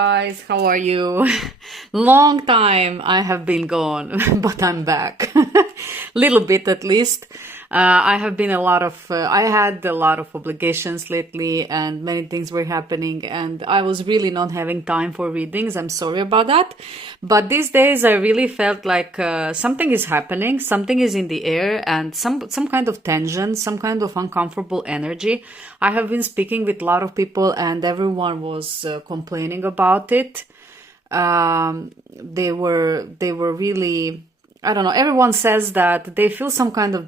guys, how are you? Long time I have been gone, but I'm back. Little bit at least. I had a lot of obligations lately and many things were happening and I was really not having time for readings. I'm sorry about that. But these days I really felt like something is happening, something is in the air and some kind of tension, some kind of uncomfortable energy. I have been speaking with a lot of people and everyone was complaining about it. They were really, I don't know, everyone says that they feel some kind of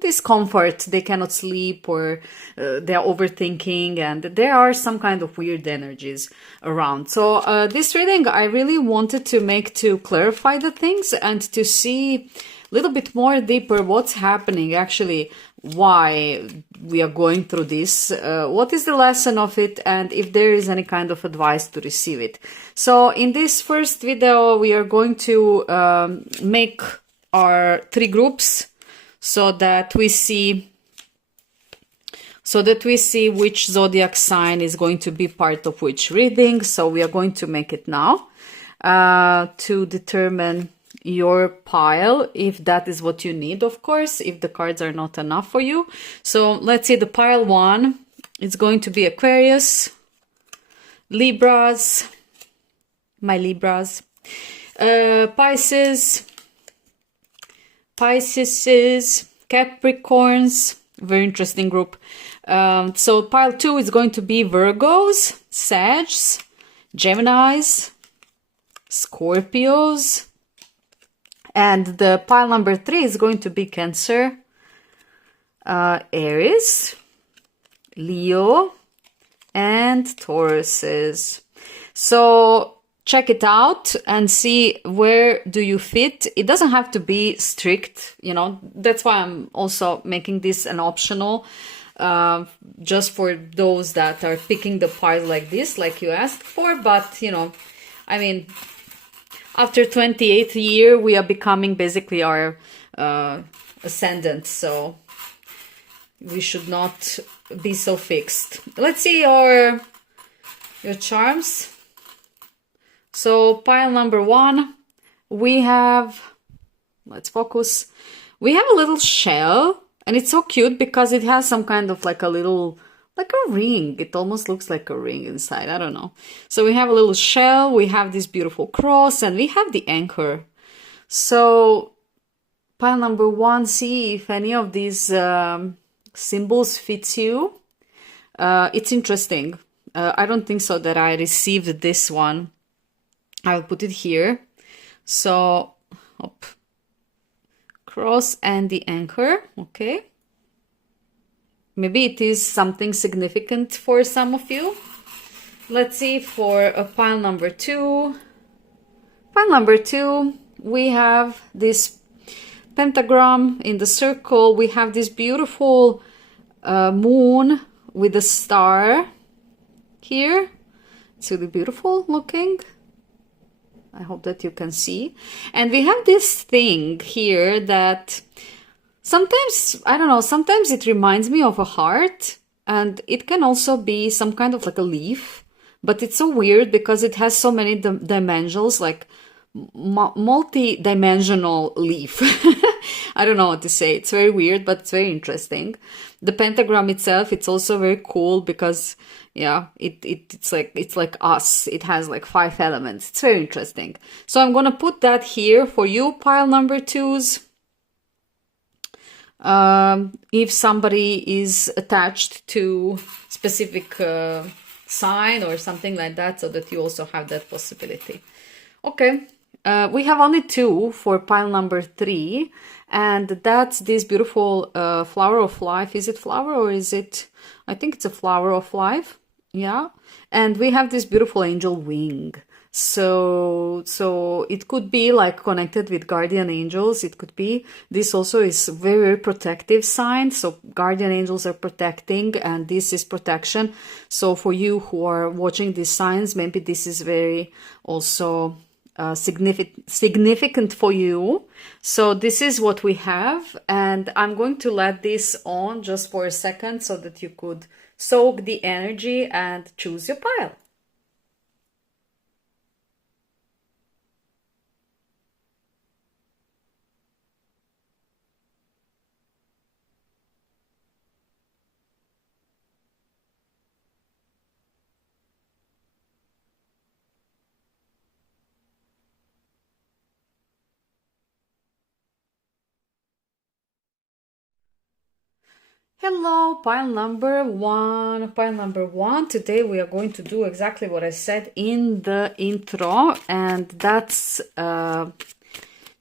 discomfort, they cannot sleep or they're overthinking and there are some kind of weird energies around. So this reading I really wanted to make to clarify the things and to see a little bit more deeper what's happening actually, why we are going through this, what is the lesson of it, and if there is any kind of advice to receive it. So in this first video we are going to make our 3 groups so that we see which zodiac sign is going to be part of which reading. So we are going to make it now to determine your pile, if that is what you need, of course, if the cards are not enough for you. So let's see, the pile 1 is going to be Aquarius, Libras, my Libras, Pisces, Capricorns, very interesting group. So pile 2 is going to be Virgos, Sags, Geminis, Scorpios, and the pile number 3 is going to be Cancer, Aries, Leo, and Tauruses. So check it out and see where do you fit. It doesn't have to be strict, you know, that's why I'm also making this an optional, just for those that are picking the pile like this, like you asked for. But, you know, I mean, after 28th year, we are becoming basically our ascendant, so we should not be so fixed. Let's see your charms. So pile number 1, we have, let's focus, we have a little shell, and it's so cute because it has some kind of like a little, like a ring. It almost looks like a ring inside. I don't know. So we have a little shell, we have this beautiful cross, and we have the anchor. So pile number 1, see if any of these symbols fits you. It's interesting. I don't think so that I received this one. I'll put it here. So, up. Cross and the anchor. Okay. Maybe it is something significant for some of you. Let's see for a pile number 2. Pile number 2, we have this pentagram in the circle. We have this beautiful moon with a star here. It's really beautiful looking. I hope that you can see. And we have this thing here that sometimes, I don't know, sometimes it reminds me of a heart, and it can also be some kind of like a leaf, but it's so weird because it has so many dimensions, like multi-dimensional leaf. I don't know what to say. It's very weird, but it's very interesting. The pentagram itself, it's also very cool because, yeah, it's like us. It has like 5 elements. It's very interesting. So I'm gonna put that here for you, pile number 2s. If somebody is attached to specific sign or something like that, so that you also have that possibility. Okay, we have only 2 for pile number 3, and that's this beautiful flower of life. Is it flower or is it, I think it's a flower of life. Yeah, and we have this beautiful angel wing. So it could be like connected with guardian angels. It could be, this also is very, very protective sign. So guardian angels are protecting, and this is protection. So for you who are watching these signs, maybe this is very also significant for you. So this is what we have, and I'm going to let this on just for a second so that you could soak the energy and choose your pile. Hello, pile number one. Pile number one. Today we are going to do exactly what I said in the intro, and that's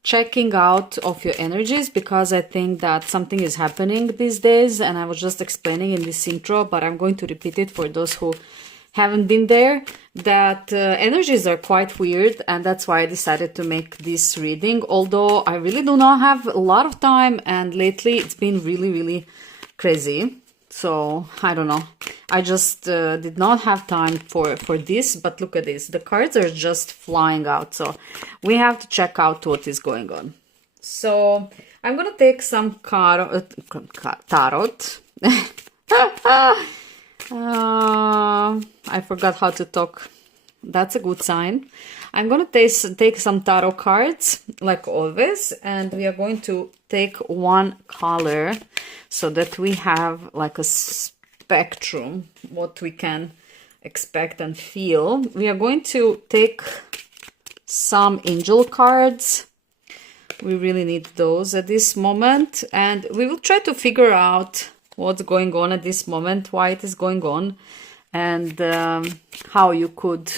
checking out of your energies, because I think that something is happening these days, and I was just explaining in this intro, but I'm going to repeat it for those who haven't been there, that energies are quite weird, and that's why I decided to make this reading, although I really do not have a lot of time, and lately it's been really crazy. So I don't know, I just did not have time for this. But look at this, the cards are just flying out, so we have to check out what is going on. So I'm gonna take some tarot. I forgot how to talk. That's a good sign. I'm gonna take some tarot cards like always, and we are going to take one color so that we have like a spectrum, what we can expect and feel. We are going to take some angel cards. We really need those at this moment, and we will try to figure out what's going on at this moment, why it is going on, and how you could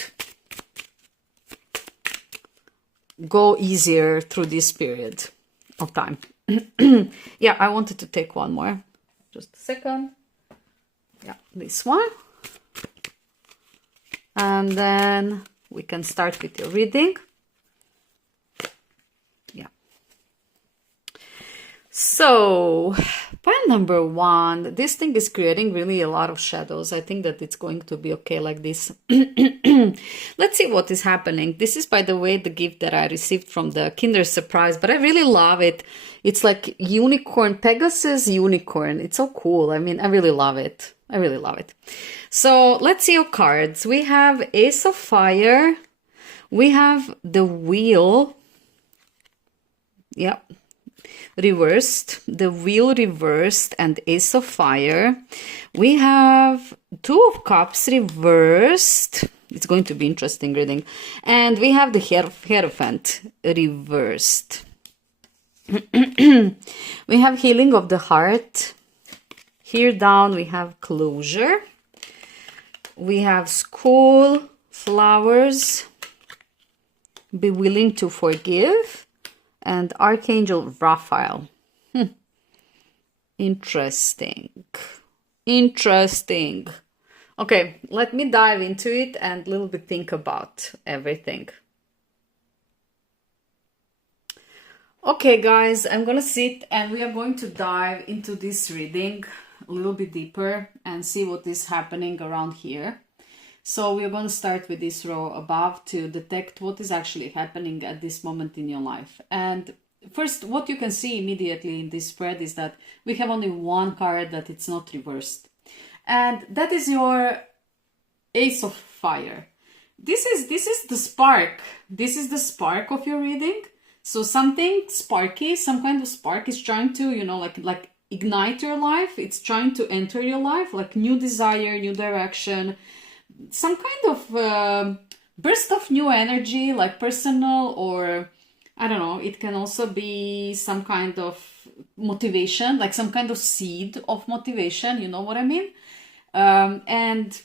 go easier through this period of time. Yeah, I wanted to take one more. Just a second. Yeah, this one. And then we can start with your reading. Yeah. So, pile number one. This thing is creating really a lot of shadows. I think that it's going to be okay like this. Let's see what is happening. This is, by the way, the gift that I received from the Kinder Surprise, but I really love it. It's like unicorn, Pegasus unicorn. It's so cool. I mean, I really love it. I really love it. So let's see your cards. We have Ace of Fire. We have the Wheel. Yeah. Reversed, the Wheel reversed, and Ace of Fire. We have Two of Cups reversed. It's going to be interesting reading. And we have the Hierophant reversed. We have Healing of the Heart. Here down we have Closure. We have School, Flowers, Be Willing to Forgive, and Archangel Raphael. Interesting. Interesting. Okay, let me dive into it and a little bit think about everything. Okay, guys, I'm gonna sit and we are going to dive into this reading a little bit deeper and see what is happening around here. So we're going to start with this row above to detect what is actually happening at this moment in your life. And first, what you can see immediately in this spread is that we have only one card that it's not reversed. And that is your Ace of Fire. This is the spark. This is the spark of your reading. So something sparky, some kind of spark is trying to, you know, like ignite your life. It's trying to enter your life, like new desire, new direction, some kind of burst of new energy, like personal, or I don't know, it can also be some kind of motivation, like some kind of seed of motivation, you know what I mean? And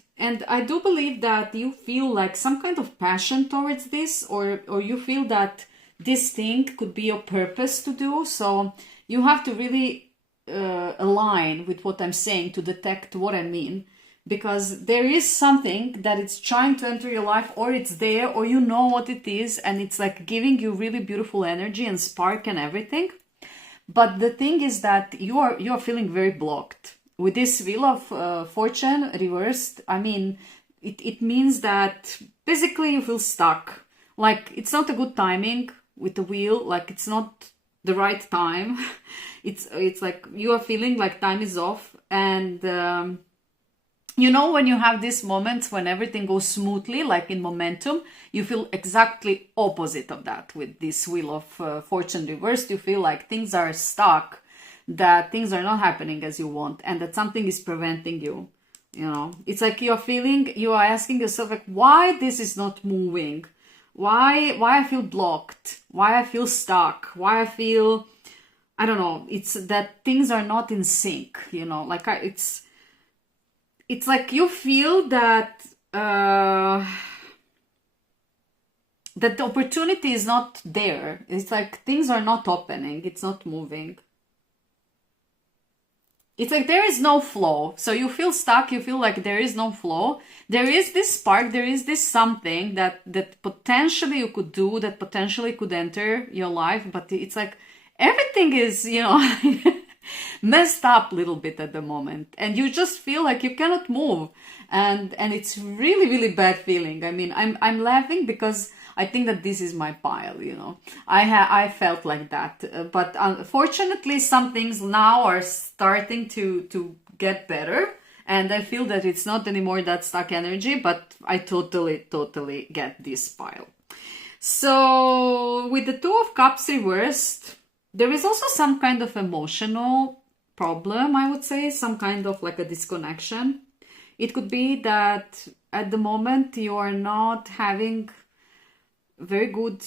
I do believe that you feel like some kind of passion towards this, or you feel that this thing could be your purpose to do. So you have to really align with what I'm saying to detect what I mean, because there is something that it's trying to enter your life, or it's there, or you know what it is, and it's like giving you really beautiful energy and spark and everything. But the thing is that you're feeling very blocked with this Wheel of Fortune reversed. I mean, it means that basically you feel stuck, like it's not a good timing with the wheel, like it's not the right time. It's like you are feeling like time is off, and you know, when you have these moments when everything goes smoothly, like in momentum, you feel exactly opposite of that with this Wheel of Fortune reversed. You feel like things are stuck, that things are not happening as you want, and that something is preventing you. You know, it's like you are asking yourself, like, why this is not moving? Why I feel blocked? Why I feel stuck? Why I feel I don't know, it's that things are not in sync, you know, like it's like you feel that that the opportunity is not there. It's like things are not opening, it's not moving. It's like there is no flow. So you feel stuck, you feel like there is no flow. There is this spark, there is this something that potentially you could do, that potentially could enter your life, but it's like everything is, you know, messed up a little bit at the moment. And you just feel like you cannot move. And it's really, really bad feeling. I mean, I'm laughing because I think that this is my pile, you know. I felt like that, but unfortunately, some things now are starting to get better, and I feel that it's not anymore that stuck energy. But I totally get this pile. So with the Two of Cups reversed, there is also some kind of emotional problem. I would say some kind of like a disconnection. It could be that at the moment you are not having very good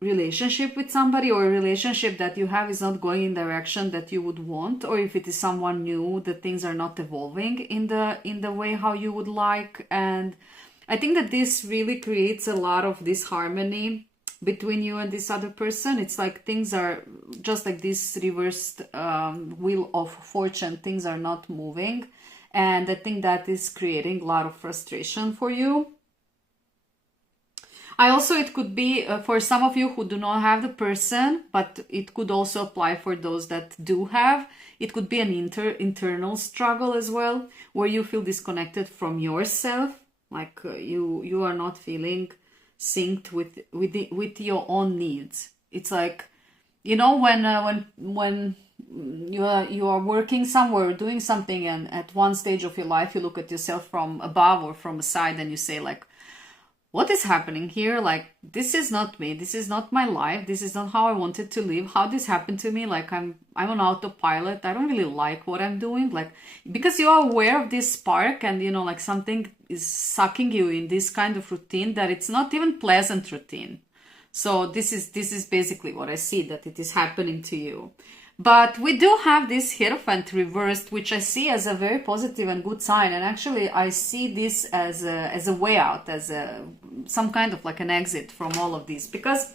relationship with somebody, or a relationship that you have is not going in the direction that you would want, or if it is someone new, that things are not evolving in the way how you would like. And I think that this really creates a lot of disharmony between you and this other person. It's like things are just like this reversed wheel of fortune. Things are not moving, and I think that is creating a lot of frustration for you. It could be for some of you who do not have the person, but it could also apply for those that do have. It could be an internal struggle as well, where you feel disconnected from yourself, like you are not feeling synced with your own needs. It's like, you know, when you are working somewhere, doing something, and at one stage of your life you look at yourself from above or from a side, and you say like, what is happening here? Like, this is not me. This is not my life. This is not how I wanted to live. How this happened to me? Like, I'm on autopilot. I don't really like what I'm doing. Like, because you are aware of this spark, and you know, like something is sucking you in this kind of routine that it's not even pleasant routine. So this is basically what I see, that it is happening to you. But we do have this Hierophant reversed, which I see as a very positive and good sign. And actually, I see this as a way out, as some kind of like an exit from all of this. Because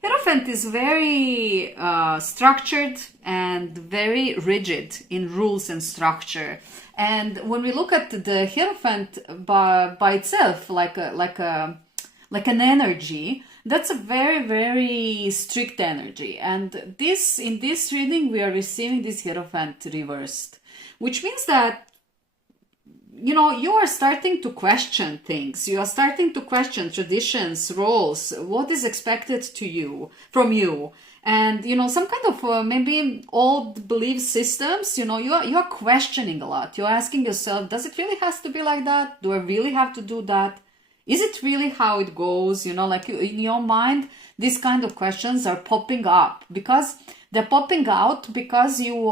Hierophant is very structured and very rigid in rules and structure. And when we look at the Hierophant by itself, like an energy, that's a very, very strict energy. And in this reading, we are receiving this Hierophant reversed, which means that, you know, you are starting to question things. You are starting to question traditions, roles, what is expected from you. And, you know, some kind of maybe old belief systems, you know, you are questioning a lot. You're asking yourself, does it really have to be like that? Do I really have to do that? Is it really how it goes? You know, like in your mind, these kind of questions are popping up because they're popping out because you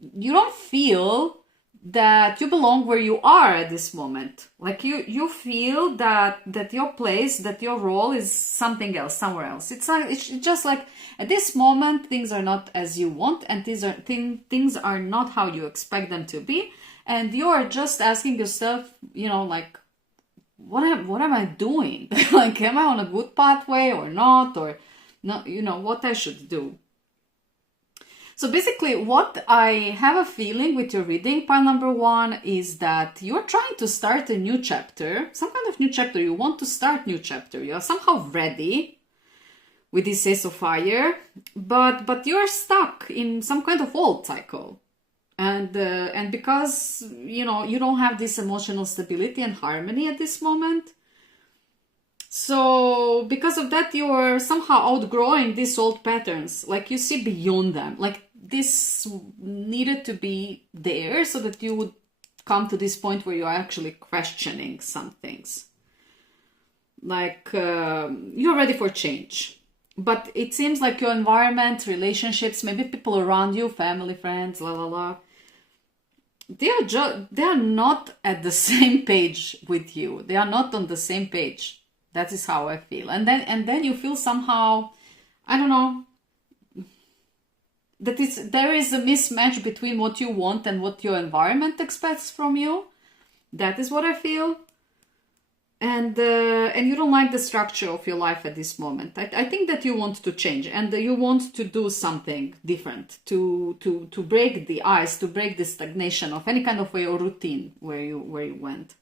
don't feel that you belong where you are at this moment. Like you feel that your place, that your role is something else, somewhere else. It's just like at this moment, things are not as you want, and things are not how you expect them to be. And you are just asking yourself, you know, like, what am I doing? Like, am I on a good pathway or not? Or not, you know, what I should do. So basically, what I have a feeling with your reading, pile number 1, is that you're trying to start a new chapter, some kind of new chapter. You want to start new chapter. You're somehow ready with this Ace of Fire, but you're stuck in some kind of old cycle. And because, you know, you don't have this emotional stability and harmony at this moment. So because of that, you're somehow outgrowing these old patterns. Like, you see beyond them. Like, this needed to be there so that you would come to this point where you're actually questioning some things. Like, you're ready for change. But it seems like your environment, relationships, maybe people around you, family, friends, la la la, they are not at the same page with you. They are not on the same page. That is how I feel. And then you feel somehow, I don't know, there is a mismatch between what you want and what your environment expects from you. That is what I feel. And you don't like the structure of your life at this moment. I think that you want to change, and you want to do something different, to break the ice, to break the stagnation of any kind of way or routine where you went.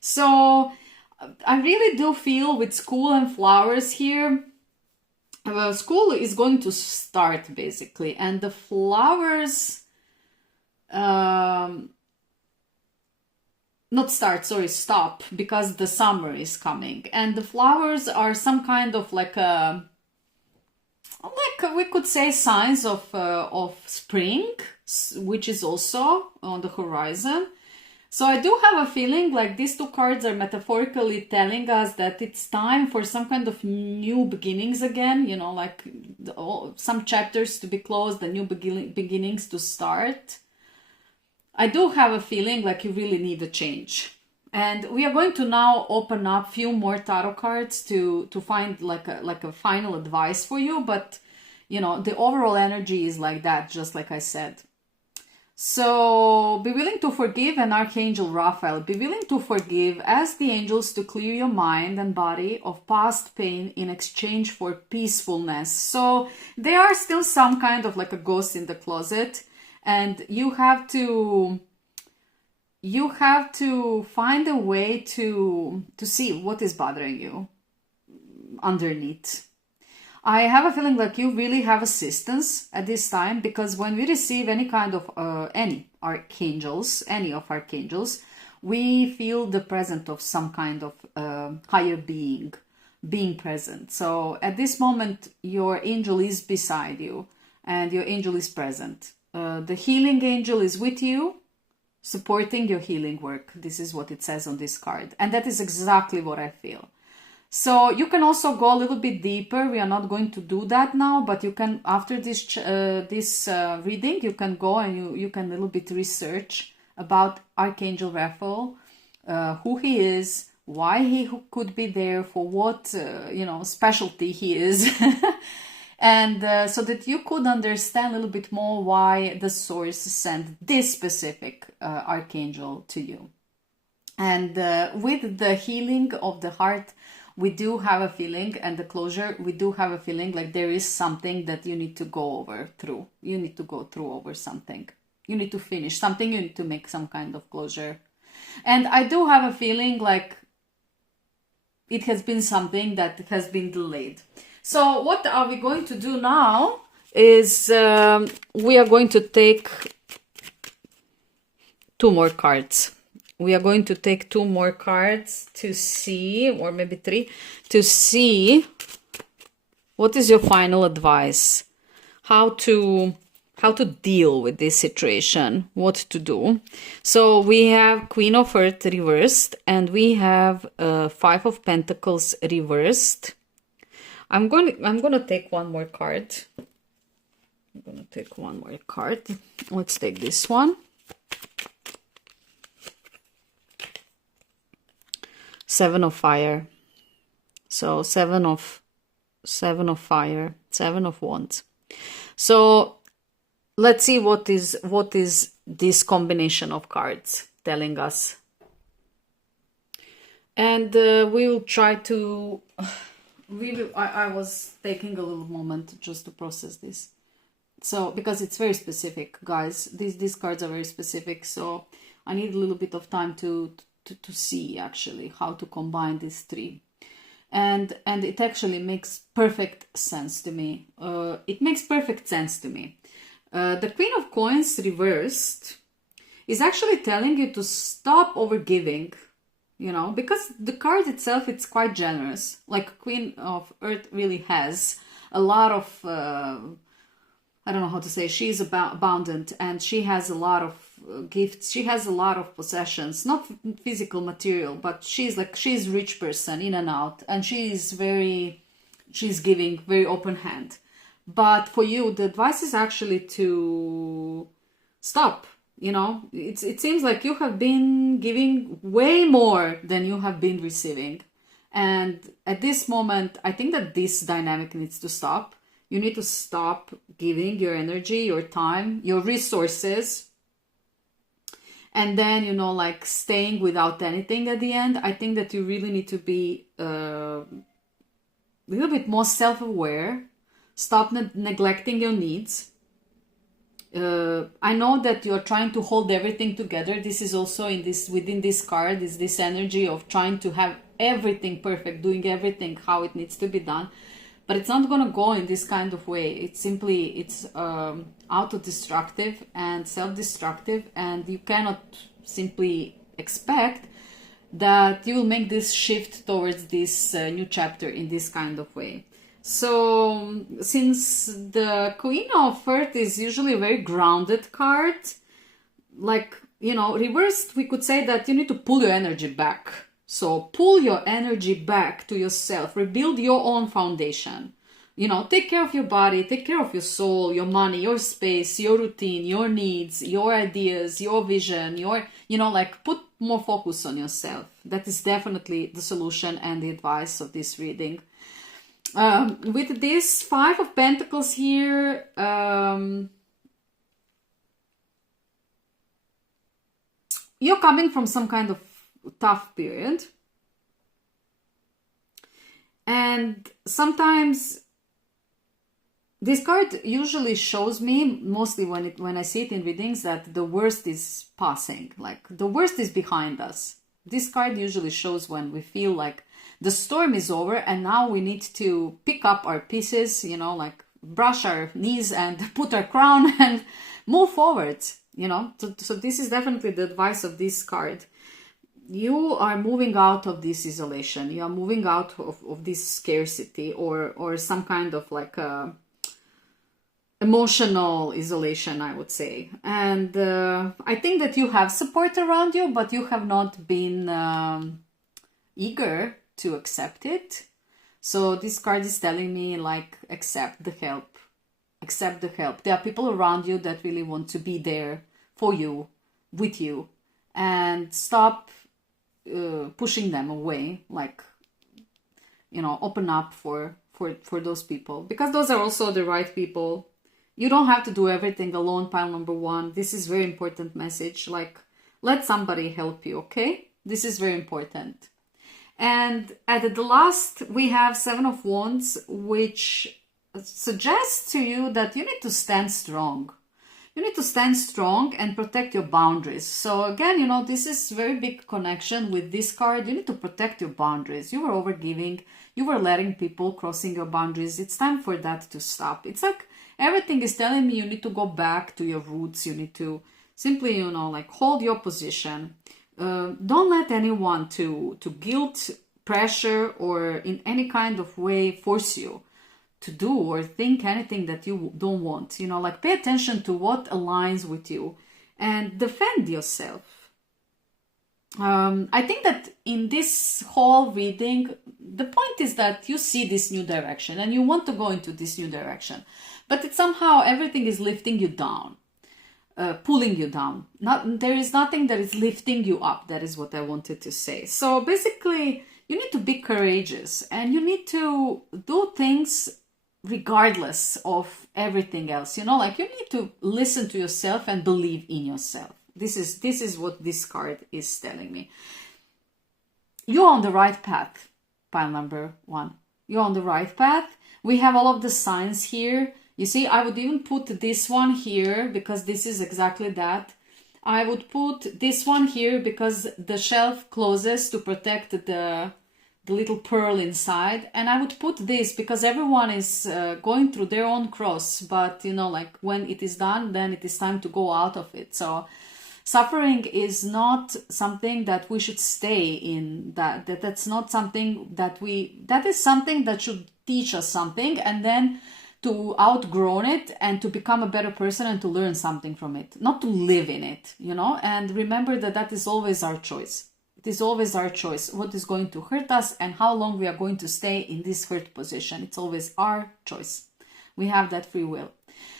So I really do feel with school and flowers here, school is going to start basically, and the flowers, not start, sorry, stop, because the summer is coming, and the flowers are some kind of like we could say signs of spring, which is also on the horizon. So I do have a feeling like these two cards are metaphorically telling us that it's time for some kind of new beginnings again, you know, like some chapters to be closed, the new beginnings to start. I do have a feeling like you really need a change. And we are going to now open up a few more tarot cards to find like a final advice for you. But, you know, the overall energy is like that, just like I said. So be willing to forgive, and Archangel Raphael, be willing to forgive, ask the angels to clear your mind and body of past pain in exchange for peacefulness. So there are still some kind of like a ghost in the closet, and you have to find a way to see what is bothering you underneath. I have a feeling like you really have assistance at this time, because when we receive any kind of any of archangels, we feel the presence of some kind of higher being present. So at this moment, your angel is beside you, and your angel is present. The healing angel is with you, supporting your healing work. This is what it says on this card, and that is exactly what I feel. So you can also go a little bit deeper. We are not going to do that now, but you can, after this reading, you can go and you can a little bit research about Archangel Raphael, who he is, why he could be there, for what specialty he is, and so that you could understand a little bit more why the source sent this specific archangel to you. And with the healing of the heart, we do have a feeling, and the closure, we do have a feeling like there is something that you need to go through. You need to go through over something. You need to finish something. You need to make some kind of closure. And I do have a feeling like it has been something that has been delayed. So what are we going to do now is we are going to take two more cards. We are going to take two more cards to see, or maybe three, to see what is your final advice, how to deal with this situation, what to do. So we have Queen of Earth reversed, and we have Five of Pentacles reversed. I'm gonna take one more card. Let's take this one. Seven of Fire. So seven of fire, Seven of Wands. So let's see what is this combination of cards telling us. And we will try to I was taking a little moment just to process this. So because it's very specific, guys. These cards are very specific, so I need a little bit of time to see actually how to combine these three, and it actually makes perfect sense to me. It makes perfect sense to me. The Queen of Coins reversed is actually telling you to stop overgiving, you know, because the card itself, it's quite generous. Like Queen of Earth really has a lot of I don't know how to say, she's abundant, and she has a lot of gifts. She has a lot of possessions, not physical material, but she's a rich person in and out, and she's giving very open hand. But for you, the advice is actually to stop. You know, it seems like you have been giving way more than you have been receiving. And at this moment, I think that this dynamic needs to stop. You need to stop giving your energy, your time, your resources, and then, you know, like staying without anything at the end. I think that you really need to be a little bit more self-aware. Stop neglecting your needs. I know that you're trying to hold everything together. This is also within this card is this energy of trying to have everything perfect, doing everything how it needs to be done. But it's not going to go in this kind of way. It's auto-destructive and self-destructive, and you cannot simply expect that you will make this shift towards this new chapter in this kind of way. So, since the Queen of Earth is usually a very grounded card, like, you know, reversed, we could say that you need to pull your energy back. So, pull your energy back to yourself, rebuild your own foundation. You know, take care of your body, take care of your soul, your money, your space, your routine, your needs, your ideas, your vision, you know, like put more focus on yourself. That is definitely the solution and the advice of this reading. With this Five of Pentacles here, you're coming from some kind of tough period. And sometimes this card usually shows me, mostly when I see it in readings, that the worst is passing. Like the worst is behind us. This card usually shows when we feel like the storm is over and now we need to pick up our pieces, you know, like brush our knees and put our crown and move forward, you know. So this is definitely the advice of this card. You are moving out of this isolation. You are moving out of this scarcity or some kind of like emotional isolation, I would say. And I think that you have support around you, but you have not been eager to accept it. So this card is telling me like accept the help. Accept the help. There are people around you that really want to be there for you, with you, and stop pushing them away. Like, you know, open up for those people, because those are also the right people. You don't have to do everything alone, pile number one. This is very important message. Like, let somebody help you, okay? This is very important. And at the last, we have Seven of Wands, which suggests to you that you need to stand strong. You need to stand strong and protect your boundaries. So again, you know, this is very big connection with this card. You need to protect your boundaries. You were overgiving. You were letting people crossing your boundaries. It's time for that to stop. It's like everything is telling me you need to go back to your roots. You need to simply, you know, like hold your position. Don't let anyone to guilt, pressure, or in any kind of way force you to do or think anything that you don't want. You know, like pay attention to what aligns with you and defend yourself. I think that in this whole reading, the point is that you see this new direction and you want to go into this new direction, but it's somehow everything is lifting you down. Pulling you down. There is nothing that is lifting you up. That is what I wanted to say. So basically, you need to be courageous and you need to do things regardless of everything else. You know, like you need to listen to yourself and believe in yourself. This is what this card is telling me. You're on the right path, pile number one. You're on the right path. We have all of the signs here. You see, I would even put this one here because this is exactly that. I would put this one here because the shelf closes to protect the little pearl inside. And I would put this because everyone is going through their own cross. But, you know, like when it is done, then it is time to go out of it. So suffering is not something that we should stay in. That's not something that that is something that should teach us something. And then to outgrow it and to become a better person and to learn something from it, not to live in it, you know. And remember that that is always our choice. It is always our choice what is going to hurt us and how long we are going to stay in this hurt position. It's always our choice. We have that free will.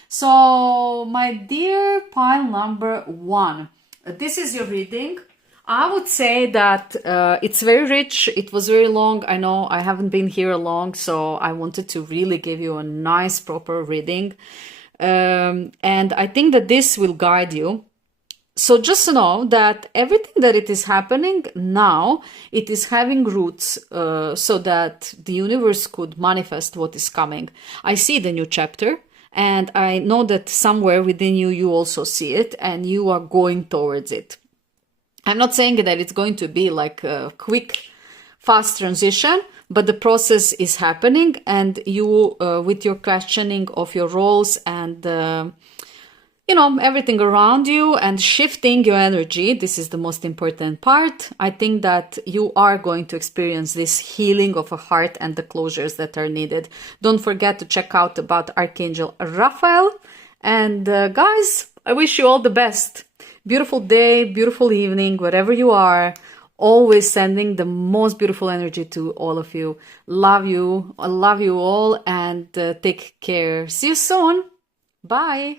So my dear pile number one, this is your reading. I would say that it's very rich. It was very long. I know I haven't been here long, so I wanted to really give you a nice, proper reading. And I think that this will guide you. So just know that everything that it is happening now, it is having roots so that the universe could manifest what is coming. I see the new chapter, and I know that somewhere within you, you also see it, and you are going towards it. I'm not saying that it's going to be like a quick, fast transition, but the process is happening, and you, with your questioning of your roles and everything around you and shifting your energy, this is the most important part. I think that you are going to experience this healing of a heart and the closures that are needed. Don't forget to check out about Archangel Raphael. And guys, I wish you all the best. Beautiful day, beautiful evening, wherever you are. Always sending the most beautiful energy to all of you. Love you. I love you all, and take care. See you soon. Bye.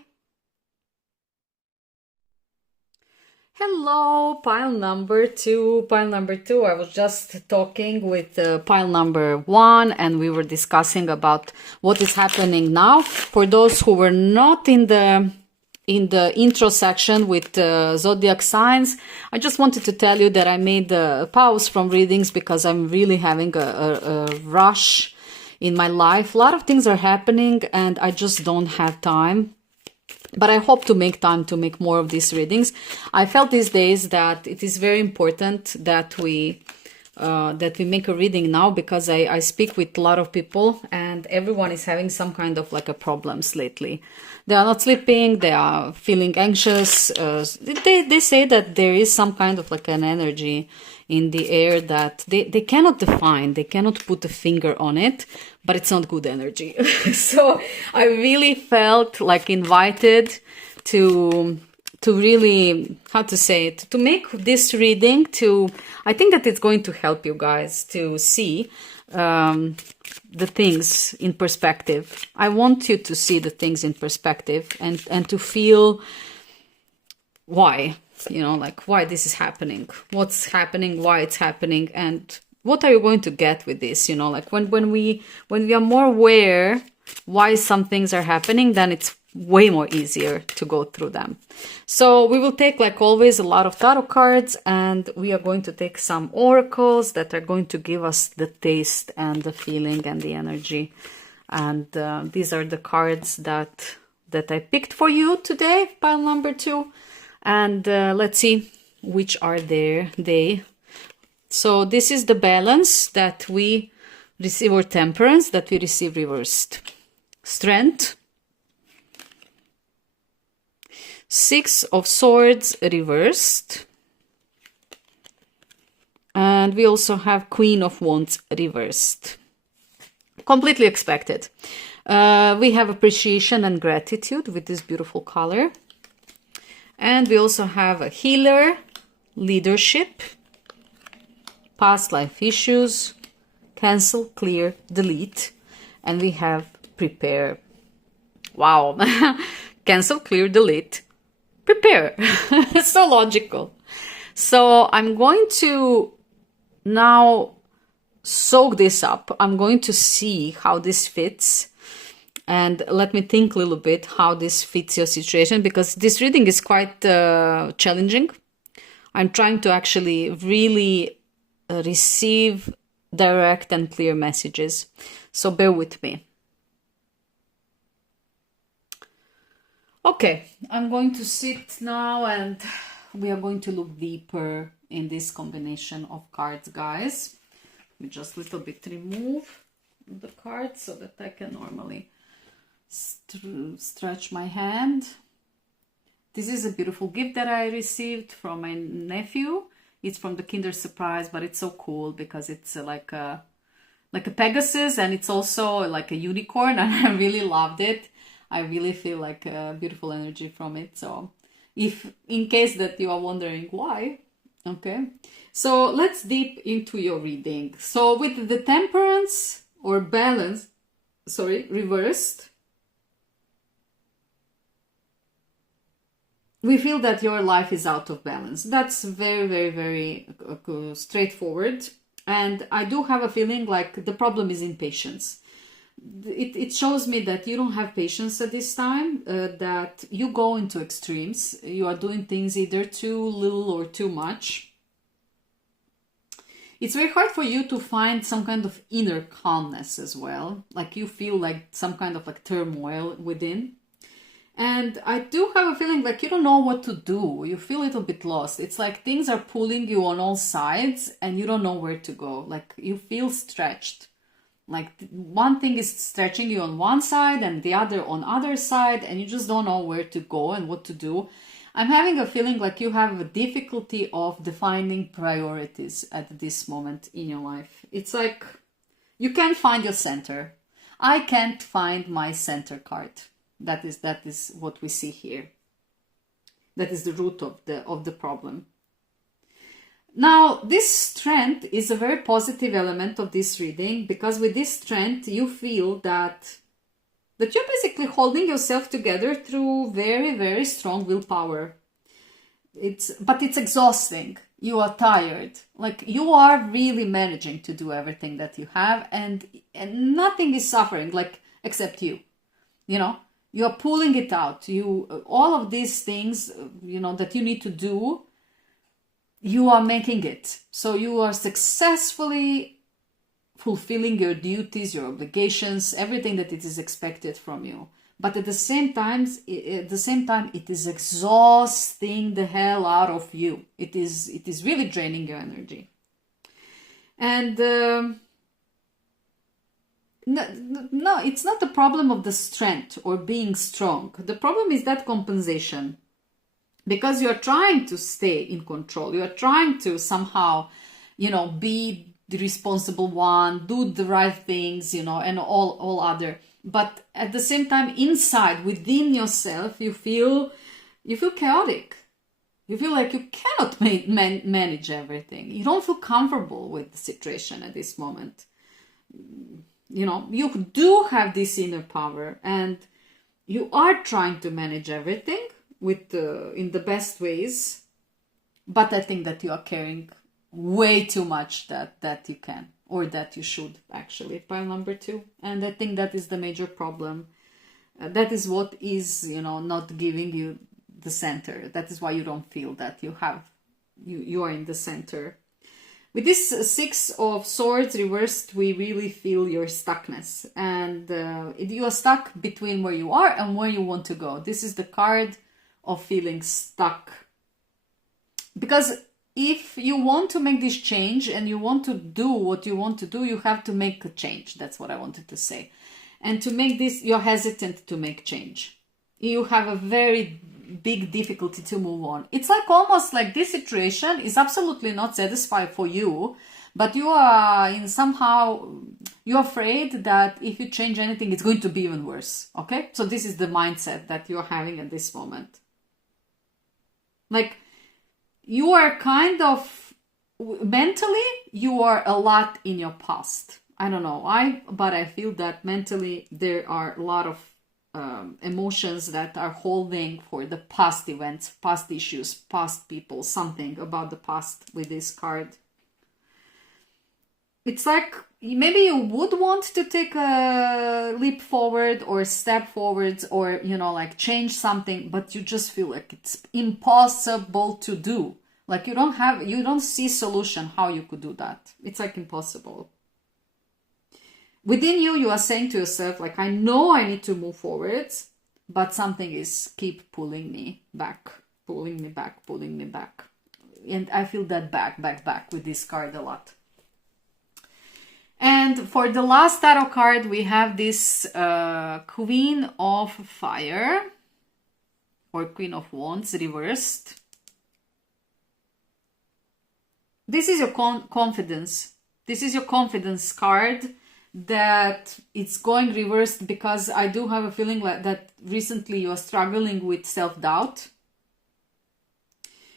Hello, pile number two. Pile number two. I was just talking with pile number one, and we were discussing about what is happening now. For those who were not in the intro section with zodiac signs, I just wanted to tell you that I made a pause from readings because I'm really having a rush in my life. A lot of things are happening, and I just don't have time. But I hope to make time to make more of these readings. I felt these days that it is very important that we make a reading now, because I speak with a lot of people, and everyone is having some kind of like a problems lately. They are not sleeping, they are feeling anxious. They say that there is some kind of like an energy in the air that they cannot define, they cannot put a finger on it, but it's not good energy. So I really felt like invited to really, how to say it, to make this reading I think that it's going to help you guys to see the things in perspective. I want you to see the things in perspective and to feel why, like why this is happening, what's happening, why it's happening, and what are you going to get with this, like when we are more aware why some things are happening, then it's way more easier to go through them. So we will take, like always, a lot of tarot cards, and we are going to take some oracles that are going to give us the taste and the feeling and the energy. And these are the cards that I picked for you today, pile number two. And let's see which are they. So this is the balance that we receive, or temperance that we receive reversed. Strength. Six of Swords reversed. And we also have Queen of Wands reversed. Completely expected. We have appreciation and gratitude with this beautiful color. And we also have a healer, leadership, past life issues, cancel, clear, delete. And we have prepare. Wow. Cancel, clear, delete, prepare. So logical. So I'm going to now soak this up. I'm going to see how this fits. And let me think a little bit how this fits your situation, because this reading is quite challenging. I'm trying to actually really receive direct and clear messages. So bear with me. Okay, I'm going to sit now, and we are going to look deeper in this combination of cards, guys. Let me just a little bit remove the cards so that I can normally stretch my hand. This is a beautiful gift that I received from my nephew. It's from the Kinder Surprise, but it's so cool because it's like a Pegasus, and it's also like a unicorn, and I really loved it. I really feel like a beautiful energy from it. So if in case that you are wondering why, okay. So let's deep into your reading. So with the temperance or balance, reversed, we feel that your life is out of balance. That's very, very, very straightforward. And I do have a feeling like the problem is impatience. It shows me that you don't have patience at this time, that you go into extremes. You are doing things either too little or too much. It's very hard for you to find some kind of inner calmness as well. Like you feel like some kind of like turmoil within. And I do have a feeling like you don't know what to do. You feel a little bit lost. It's like things are pulling you on all sides and you don't know where to go. Like you feel stretched. Like one thing is stretching you on one side and the other on other side, and you just don't know where to go and what to do. I'm having a feeling like you have a difficulty of defining priorities at this moment in your life. It's like you can't find your center. I can't find my center card. That is what we see here. That is the root of the problem. Now, this strength is a very positive element of this reading, because with this strength you feel that you're basically holding yourself together through very, very strong willpower. But it's exhausting. You are tired. Like you are really managing to do everything that you have, and nothing is suffering, like except you. You know, you're pulling it out. All of these things, that you need to do, you are making it. So you are successfully fulfilling your duties, your obligations, everything that it is expected from you. But at the same time, it is exhausting the hell out of you. It is really draining your energy. And no, it's not the problem of the strength or being strong. The problem is that compensation. Because you are trying to stay in control. You are trying to somehow, be the responsible one, do the right things, and all other. But at the same time, inside, within yourself, you feel chaotic. You feel like you cannot manage everything. You don't feel comfortable with the situation at this moment. You do have this inner power, and you are trying to manage everything in the best ways, but I think that you are carrying way too much that you can, or that you should, actually, pile number 2. And I think that is the major problem. That is what is, not giving you the center. That is why you don't feel that you are in the center. With this 6 of Swords reversed, we really feel your stuckness, and you are stuck between where you are and where you want to go. This is the card of feeling stuck. Because if you want to make this change and you want to do what you want to do, you have to make a change. That's what I wanted to say. And to make this, you're hesitant to make change. You have a very big difficulty to move on. It's like almost like this situation is absolutely not satisfied for you, but you are you're afraid that if you change anything, it's going to be even worse. Okay? So this is the mindset that you're having at this moment. Like, you are kind of, mentally, you are a lot in your past. I don't know why, but I feel that mentally there are a lot of emotions that are holding for the past events, past issues, past people, something about the past with this card. It's like maybe you would want to take a leap forward or step forwards or, change something, but you just feel like it's impossible to do. Like you don't see solution how you could do that. It's like impossible. Within you are saying to yourself, like, I know I need to move forwards, but something is keep pulling me back. And I feel that back with this card a lot. And for the last tarot card, we have this Queen of Fire, or Queen of Wands reversed. This is your confidence. This is your confidence card, that it's going reversed because I do have a feeling like that recently you are struggling with self-doubt.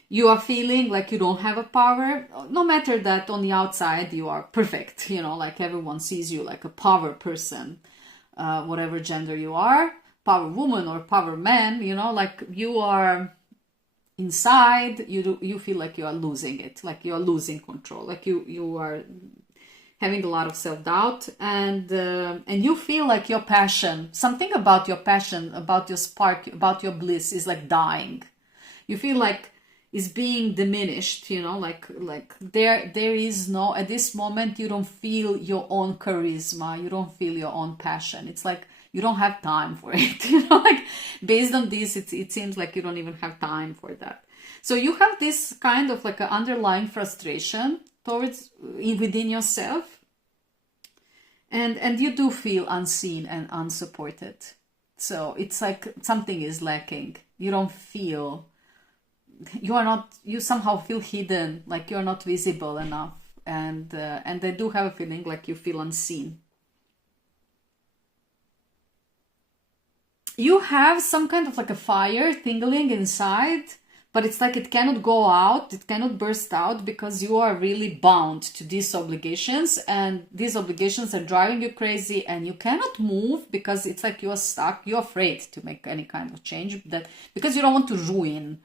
You are feeling like you don't have a power, no matter that on the outside you are perfect, like everyone sees you like a power person, whatever gender you are, power woman or power man, like you are inside you feel like you are losing it, like you are losing control, like you are having a lot of self-doubt, and you feel like your passion, something about your passion, about your spark, about your bliss is like dying. You feel like is being diminished, you know, like there is no, at this moment you don't feel your own charisma, you don't feel your own passion. It's like you don't have time for it, you know, like based on this, it seems like you don't even have time for that. So you have this kind of like an underlying frustration towards within yourself, and you do feel unseen and unsupported. So it's like something is lacking. You don't feel, you are not, you somehow feel hidden, like you're not visible enough, and I do have a feeling like you feel unseen. You have some kind of like a fire tingling inside, but it's like it cannot go out, it cannot burst out, because you are really bound to these obligations, and these obligations are driving you crazy, and you cannot move because it's like you're stuck. You're afraid to make any kind of change, that because you don't want to ruin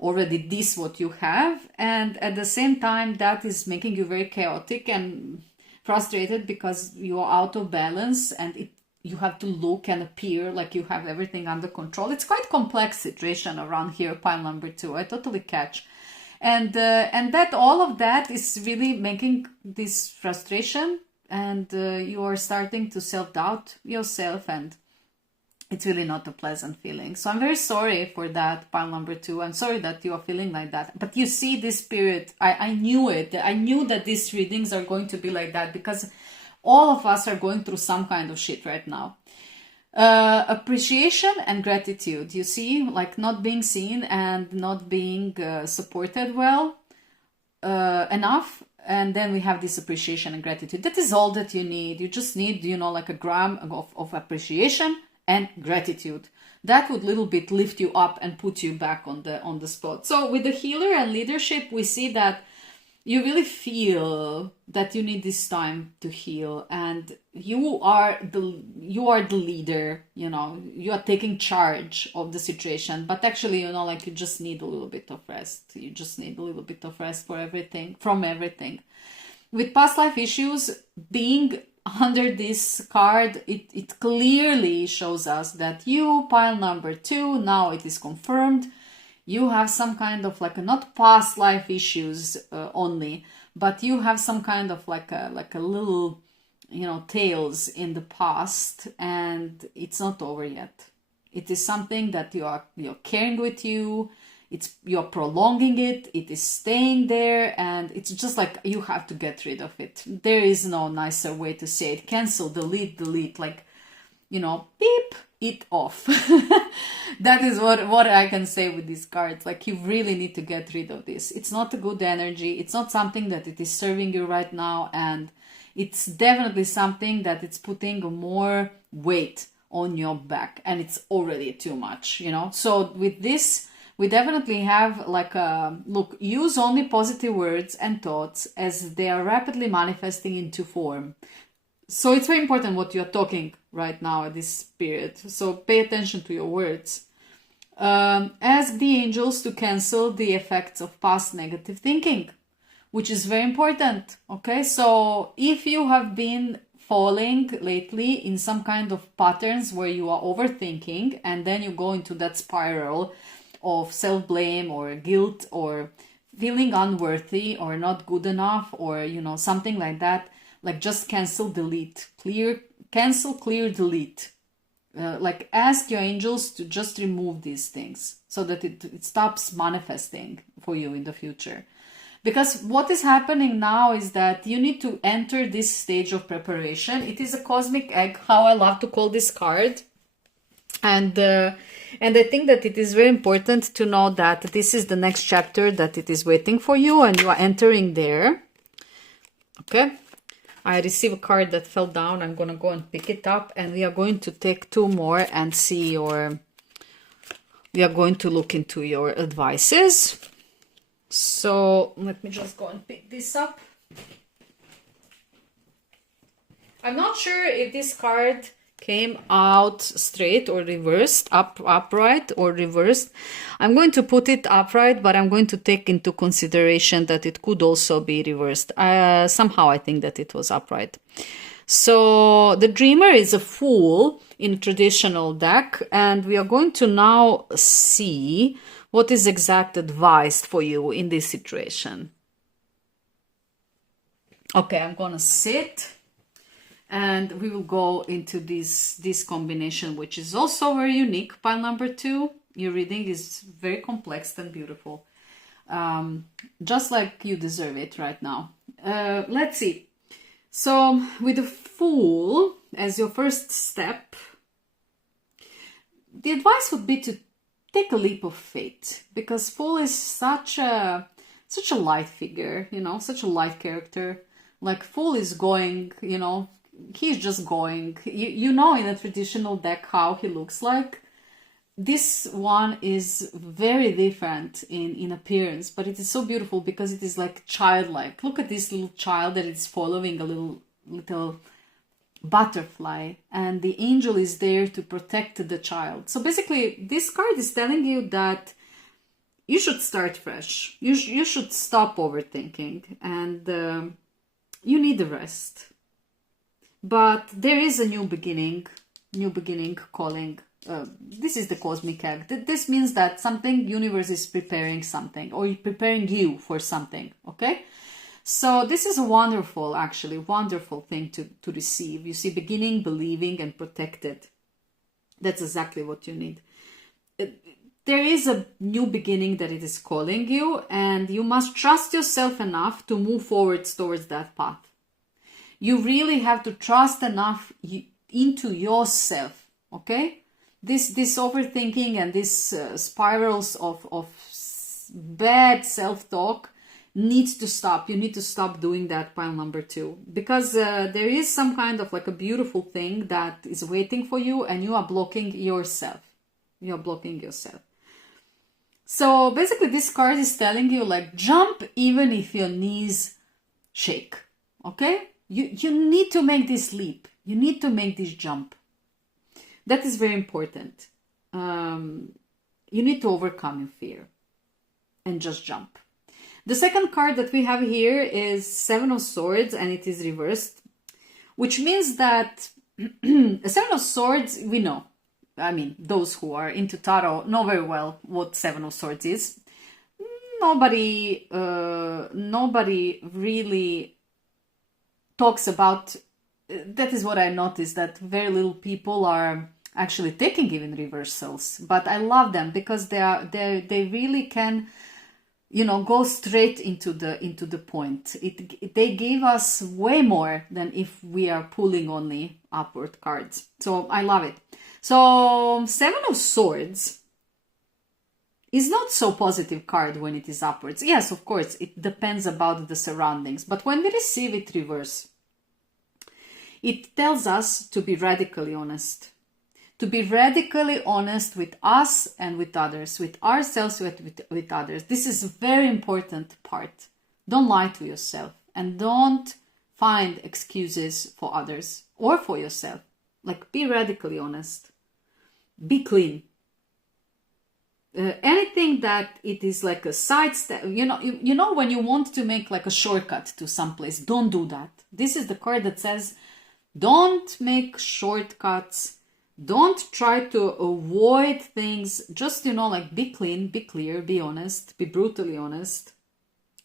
already this what you have, and at the same time that is making you very chaotic and frustrated because you are out of balance, and you have to look and appear like you have everything under control. It's quite complex situation around here, pile number 2. I totally catch. And that all of that is really making this frustration, and you are starting to self-doubt yourself, and it's really not a pleasant feeling. So I'm very sorry for that, pile number 2. I'm sorry that you are feeling like that. But you see, this spirit, I knew it. I knew that these readings are going to be like that, because all of us are going through some kind of shit right now. Appreciation and gratitude, you see, like not being seen and not being supported well enough. And then we have this appreciation and gratitude. That is all that you need. You just need, you know, like a gram of appreciation and gratitude. That would little bit lift you up and put you back on the spot. So with the healer and leadership, we see that you really feel that you need this time to heal, and you are the leader, you know, you are taking charge of the situation, but actually, you know, like you just need a little bit of rest. You just need a little bit of rest from everything. With past life issues being under this card, it clearly shows us that you, pile number 2, now it is confirmed, you have some kind of like not past life issues only, but you have some kind of like a little, you know, tales in the past, and it's not over yet. It is something that you're carrying with you. You're prolonging it. It is staying there, and it's just like you have to get rid of it. There is no nicer way to say it. Cancel, delete, like, you know, beep it off. That is what I can say with these cards. Like, you really need to get rid of this. It's not a good energy. It's not something that it is serving you right now, and it's definitely something that it's putting more weight on your back, and it's already too much, you know. So with this, we definitely have like a look, use only positive words and thoughts as they are rapidly manifesting into form. So it's very important what you're talking right now at this period. So pay attention to your words. Ask the angels to cancel the effects of past negative thinking, which is very important. Okay, so if you have been falling lately in some kind of patterns where you are overthinking, and then you go into that spiral of self-blame or guilt or feeling unworthy or not good enough, or, you know, something like that, like just cancel, delete, clear, cancel, clear, delete. Like ask your angels to just remove these things so that it stops manifesting for you in the future. Because what is happening now is that you need to enter this stage of preparation. It is a cosmic egg, how I love to call this card. And I think that it is very important to know that this is the next chapter, that it is waiting for you, and you are entering there. Okay. I received a card that fell down. I'm going to go and pick it up, and we are going to take 2 more and see we are going to look into your advices. So let me just go and pick this up. I'm not sure if this card came out straight or reversed, upright or reversed. I'm going to put it upright, but I'm going to take into consideration that it could also be reversed. Somehow I think that it was upright. So the dreamer is a fool in a traditional deck, and we are going to now see what is exact advised for you in this situation. Okay, I'm gonna sit and we will go into this combination, which is also very unique. Pile number 2, your reading is very complex and beautiful. Just like you deserve it right now. Let's see. So with the Fool as your first step, the advice would be to take a leap of faith, because Fool is such a light figure, you know, such a light character. Like Fool is going, you know, he's just going. You know, in a traditional deck how he looks like. This one is very different in appearance, but it is so beautiful because it is like childlike. Look at this little child that is following a little butterfly, and the angel is there to protect the child. So basically, this card is telling you that you should start fresh. You should stop overthinking, and you need a rest. But there is a new beginning calling. This is the cosmic egg. This means that something, universe is preparing something, or preparing you for something, okay? So this is a wonderful thing to receive. You see, beginning, believing, and protected. That's exactly what you need. There is a new beginning that it is calling you, and you must trust yourself enough to move forward towards that path. You really have to trust enough into yourself, okay? This overthinking and this spirals of bad self-talk needs to stop. You need to stop doing that, pile number 2, because there is some kind of like a beautiful thing that is waiting for you, and you are blocking yourself. You are blocking yourself. So basically this card is telling you, like, jump even if your knees shake, okay? You need to make this leap. You need to make this jump. That is very important. You need to overcome your fear and just jump. The second card that we have here is 7 of Swords, and it is reversed, which means that 7 of Swords, we know. I mean, those who are into tarot know very well what 7 of Swords is. Nobody really talks about. That is what I noticed, that very little people are actually taking even reversals, but I love them because they really can, you know, go straight into the point. They give us way more than if we are pulling only upward cards. So I love it. So 7 of Swords is not so positive card when it is upwards. Yes, of course, it depends about the surroundings, but when we receive it reverse, it tells us to be radically honest. To be radically honest with us and with others, with ourselves, with others. This is a very important part. Don't lie to yourself, and don't find excuses for others or for yourself. Like, be radically honest. Be clean. Anything that it is like a side step, you know when you want to make like a shortcut to someplace, don't do that. This is the card that says, don't make shortcuts. Don't try to avoid things. Just, you know, like, be clean, be clear, be honest, be brutally honest.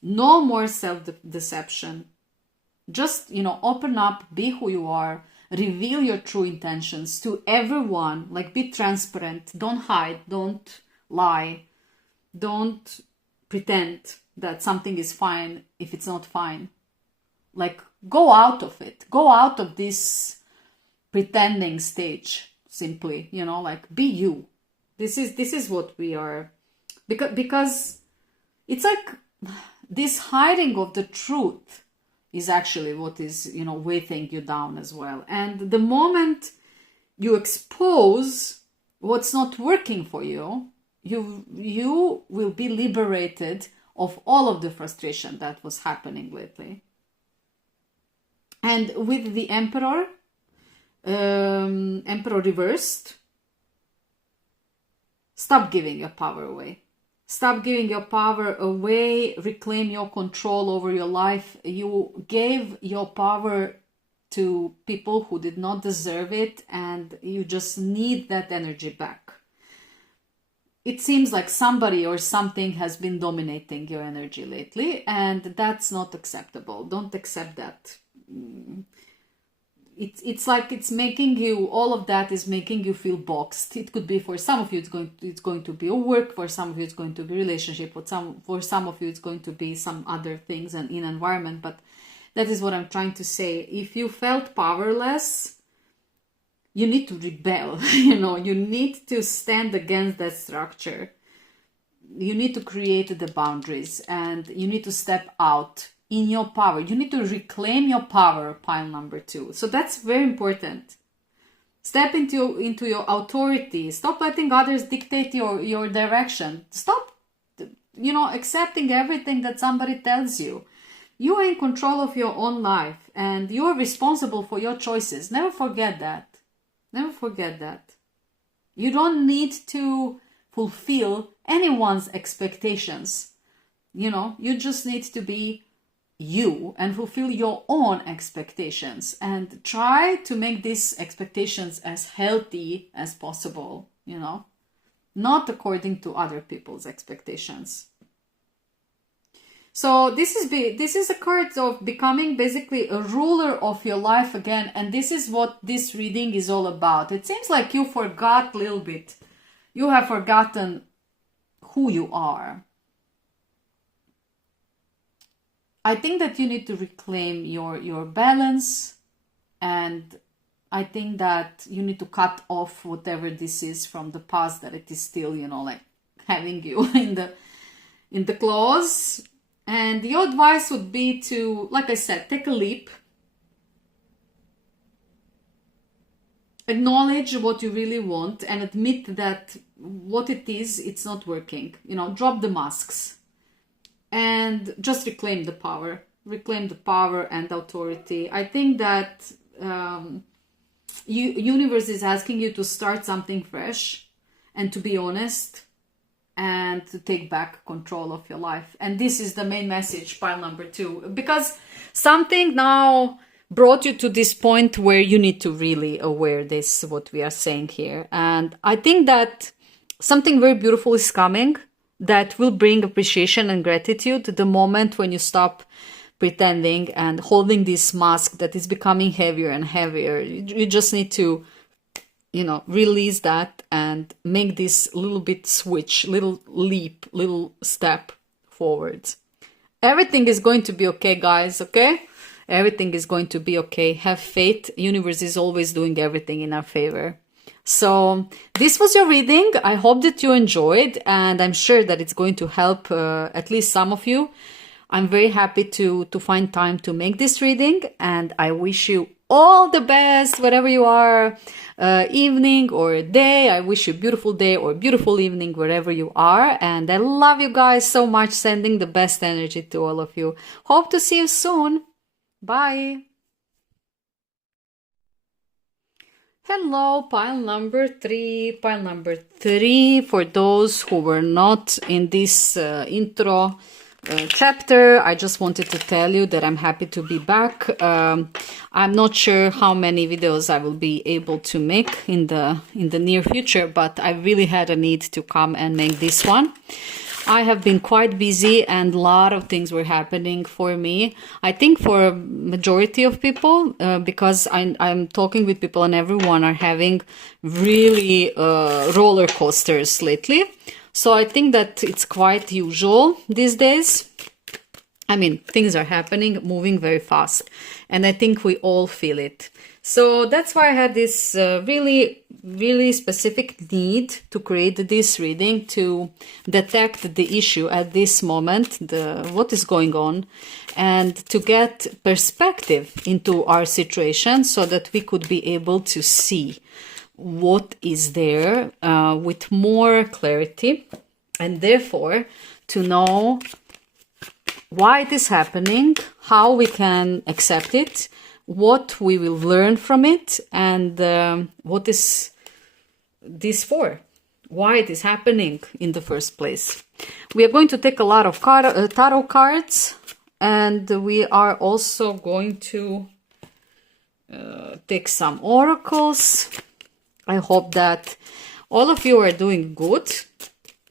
No more self-deception. Just, you know, open up, be who you are, reveal your true intentions to everyone. Like, be transparent. Don't hide, don't lie. Don't pretend that something is fine if it's not fine. Like, go out of it. Go out of this pretending stage. Simply, you know, like, be you. This is what we are, because it's like this hiding of the truth is actually what is, you know, weighing you down as well. And the moment you expose what's not working for you, you will be liberated of all of the frustration that was happening lately. And with the Emperor, Emperor reversed. Stop giving your power away. Stop giving your power away. Reclaim your control over your life. You gave your power to people who did not deserve it, and you just need that energy back. It seems like somebody or something has been dominating your energy lately, and that's not acceptable. Don't accept that. It's like it's making you, all of that is making you feel boxed. It could be for some of you it's going to be a work, for some of you it's going to be relationship, for some of you it's going to be some other things and in environment. But that is what I'm trying to say. If you felt powerless, you need to rebel. You need to stand against that structure. You need to create the boundaries, and you need to step out in your power. You need to reclaim your power, pile number 2. So that's very important. Step into your authority. Stop letting others dictate your direction. Stop, accepting everything that somebody tells you. You are in control of your own life, and you are responsible for your choices. Never forget that. Never forget that. You don't need to fulfill anyone's expectations. You just need to be you and fulfill your own expectations, and try to make these expectations as healthy as possible, not according to other people's expectations. So this is a card of becoming basically a ruler of your life again, and this is what this reading is all about. It seems like you forgot a little bit. You have forgotten who you are. I think that you need to reclaim your balance, and I think that you need to cut off whatever this is from the past, that it is still, like having you in the claws. And your advice would be to, like I said, take a leap. Acknowledge what you really want and admit that what it is, it's not working. Drop the masks. And just reclaim the power and authority. I think that universe is asking you to start something fresh and to be honest and to take back control of your life. And this is the main message, pile number 2, because something now brought you to this point where you need to really aware this, what we are saying here. And I think that something very beautiful is coming, that will bring appreciation and gratitude the moment when you stop pretending and holding this mask that is becoming heavier and heavier. You just need to, release that and make this little bit switch, little leap, little step forwards. Everything is going to be okay, guys, okay? Everything is going to be okay. Have faith. Universe is always doing everything in our favor. So this was your reading. I hope that you enjoyed, and I'm sure that it's going to help at least some of you. I'm very happy to find time to make this reading, and I wish you all the best wherever you are, evening or day. I wish you a beautiful day or beautiful evening wherever you are, and I love you guys so much. Sending the best energy to all of you. Hope to see you soon. Bye. Hello, pile number 3. Pile number 3, for those who were not in this intro chapter, I just wanted to tell you that I'm happy to be back. I'm not sure how many videos I will be able to make in the near future, but I really had a need to come and make this one. I have been quite busy and a lot of things were happening for me. I think for a majority of people, because I'm talking with people and everyone are having really roller coasters lately. So I think that it's quite usual these days. I mean, things are happening, moving very fast. And I think we all feel it. So that's why I had this really specific need to create this reading, to detect the issue at this moment, what is going on, and to get perspective into our situation so that we could be able to see what is there with more clarity, and therefore to know why it is happening, how we can accept it, what we will learn from it, and what is this for, why it is happening in the first place. We are going to take a lot of tarot cards, and we are also going to take some oracles. I hope that all of you are doing good.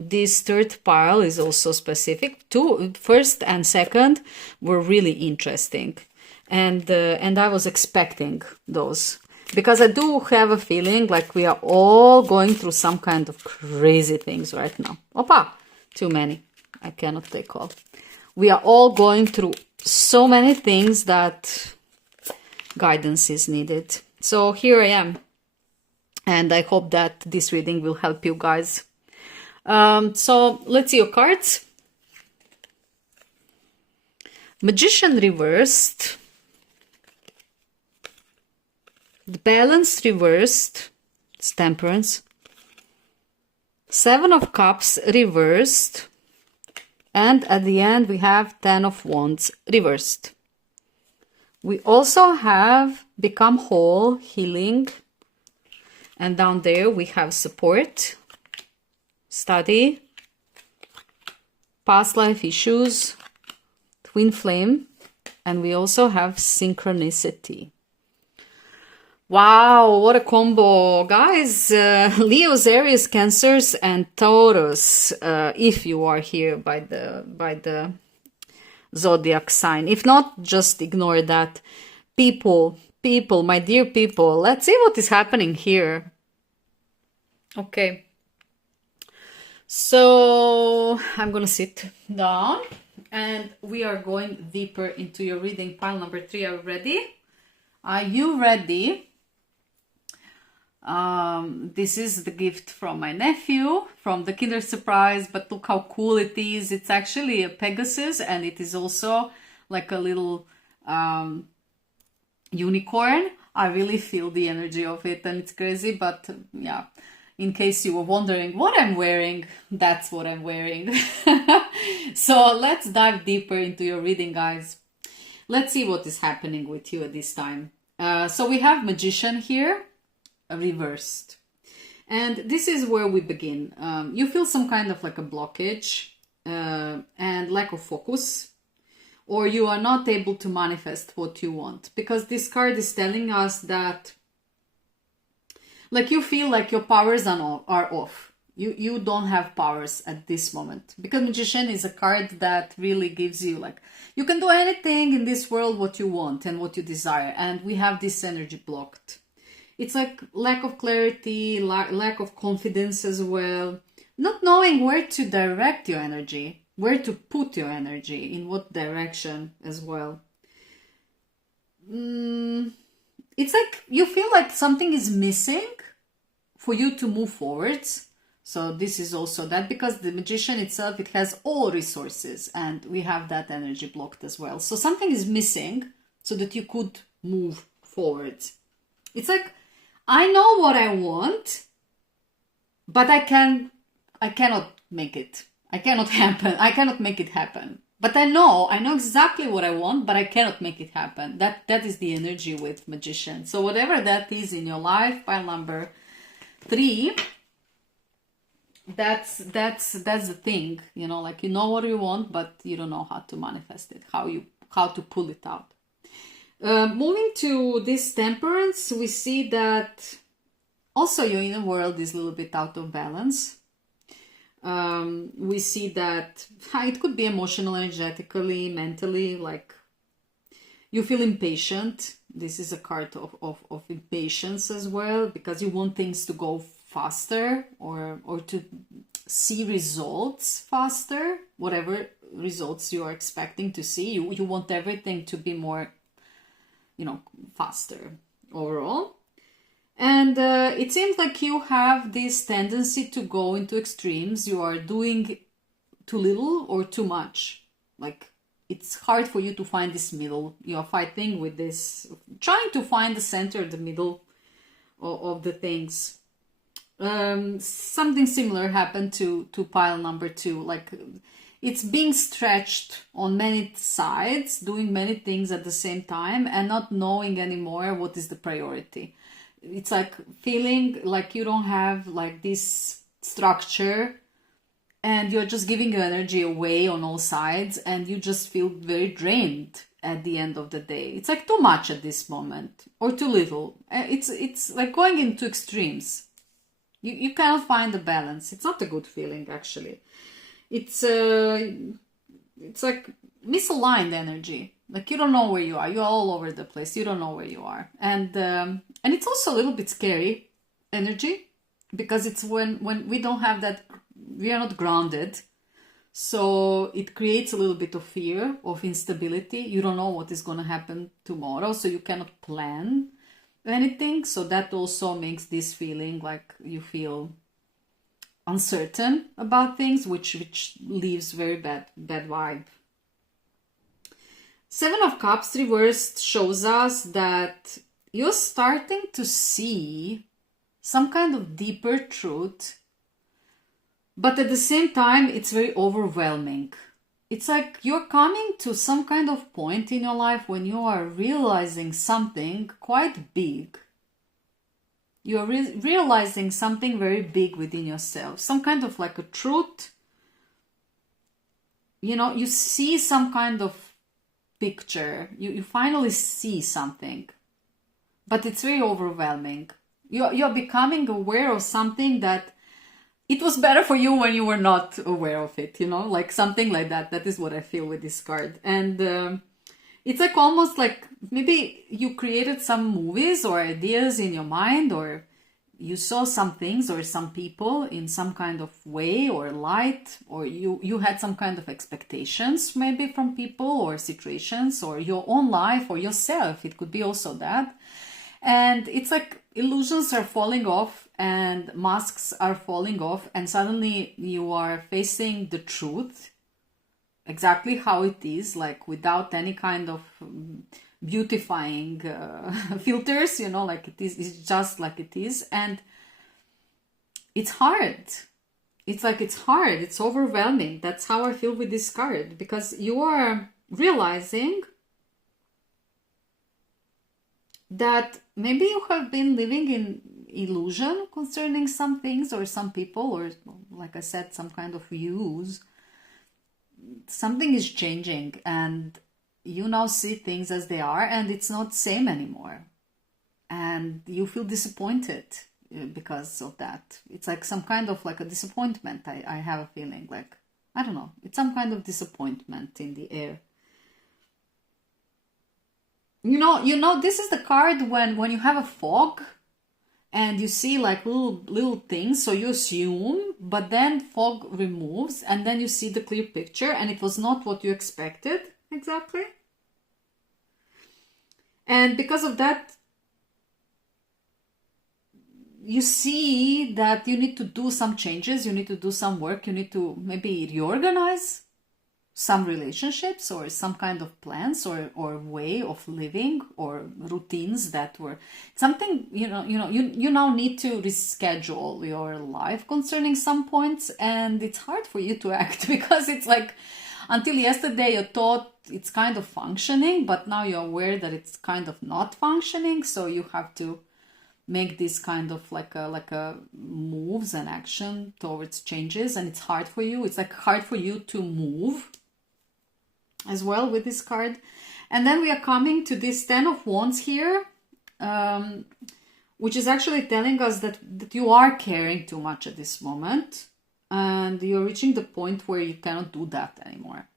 This third pile is also specific. First and second were really interesting, and I was expecting those, because I do have a feeling like we are all going through some kind of crazy things right now. Opa, too many. I cannot take all. We are all going through so many things that guidance is needed. So here I am, and I hope that this reading will help you guys. So let's see your cards. Magician reversed. The Balance reversed. It's Temperance. Seven of Cups reversed. And at the end we have Ten of Wands reversed. We also have Become Whole, Healing. And down there we have Support, Study, Past Life Issues, Twin Flame, and we also have Synchronicity. Wow, what a combo, guys. Leos, Aries, Cancers, and Taurus, if you are here by the zodiac sign. If not, just ignore that. People, my dear people, let's see what is happening here. Okay. So I'm gonna sit down and we are going deeper into your reading. Pile number 3. Are you ready? Are you ready? This is the gift from my nephew from the Kinder Surprise, but look how cool it is. It's actually a Pegasus, and it is also like a little unicorn. I really feel the energy of it, and it's crazy, but yeah. In case you were wondering what I'm wearing, that's what I'm wearing. So let's dive deeper into your reading, guys. Let's see what is happening with you at this time. So we have Magician here, reversed. And this is where we begin. You feel some kind of like a blockage and lack of focus, or you are not able to manifest what you want. Because this card is telling us that like you feel like your powers are off. You don't have powers at this moment. Because Magician is a card that really gives you like, you can do anything in this world what you want and what you desire. And we have this energy blocked. It's like lack of clarity, lack of confidence as well. Not knowing where to direct your energy, where to put your energy, in what direction as well. It's like you feel like something is missing for you to move forwards. So this is also that, because the Magician itself, it has all resources, and we have that energy blocked as well. So something is missing so that you could move forward. It's like, I know what I want, but I cannot make it. I cannot make it happen. But I know exactly what I want, but I cannot make it happen. That is the energy with Magician. So whatever that is in your life, pile number 3, that's the thing, you know, like you know what you want, but you don't know how to manifest it, how to pull it out. Moving to this Temperance, we see that also your inner world is a little bit out of balance. We see that it could be emotional, energetically, mentally, like you feel impatient. This is a card of impatience as well, because you want things to go faster or to see results faster, whatever results you are expecting to see. You want everything to be more, you know, faster overall. And it seems like you have this tendency to go into extremes. You are doing too little or too much. Like, it's hard for you to find this middle. You are fighting with this, trying to find the center, the middle of the things. Something similar happened to pile number 2. Like, it's being stretched on many sides, doing many things at the same time, and not knowing anymore what is the priority. It's like feeling like you don't have like this structure, and you're just giving your energy away on all sides, and you just feel very drained at the end of the day. It's like too much at this moment, or too little. It's like going into extremes. You cannot find a balance. It's not a good feeling, actually. It's like misaligned energy. Like you don't know where you are. You're all over the place. You don't know where you are, and it's also a little bit scary energy, because it's when we don't have that, we are not grounded. So it creates a little bit of fear, of instability. You don't know what is going to happen tomorrow, so you cannot plan anything. So that also makes this feeling like you feel uncertain about things, which leaves very bad vibe. Seven of Cups reversed shows us that you're starting to see some kind of deeper truth, but at the same time, it's very overwhelming. It's like you're coming to some kind of point in your life when you are realizing something quite big. You're realizing something very big within yourself, some kind of like a truth. You know, you see some kind of picture. You finally see something, but it's very overwhelming. You're becoming aware of something that it was better for you when you were not aware of it, you know, like something like that. That is what I feel with this card. And it's like almost like maybe you created some movies or ideas in your mind, or you saw some things or some people in some kind of way or light, or you had some kind of expectations maybe from people or situations or your own life or yourself. It could be also that. And it's like illusions are falling off and masks are falling off, and suddenly you are facing the truth exactly how it is, like without any kind of beautifying filters, you know, like it's just like it is. And it's hard. It's like it's hard. It's overwhelming. That's how I feel with this card, because you are realizing that maybe you have been living in illusion concerning some things or some people, or like I said, some kind of views. Something is changing and you now see things as they are, and it's not same anymore, and you feel disappointed because of that. It's like some kind of like a disappointment. I have a feeling like, I don't know, it's some kind of disappointment in the air. You know, this is the card when you have a fog and you see like little things, so you assume, but then fog removes and then you see the clear picture, and it was not what you expected exactly. And because of that, you see that you need to do some changes, you need to do some work, you need to maybe reorganize some relationships or some kind of plans or way of living or routines that were something, you now need to reschedule your life concerning some points, and it's hard for you to act because it's like until yesterday you thought it's kind of functioning, but now you're aware that it's kind of not functioning, so you have to make this kind of like a moves and action towards changes, and it's hard for you. It's like hard for you to move as well with this card. And then we are coming to this 10 of Wands here, which is actually telling us that you are caring too much at this moment, and you're reaching the point where you cannot do that anymore.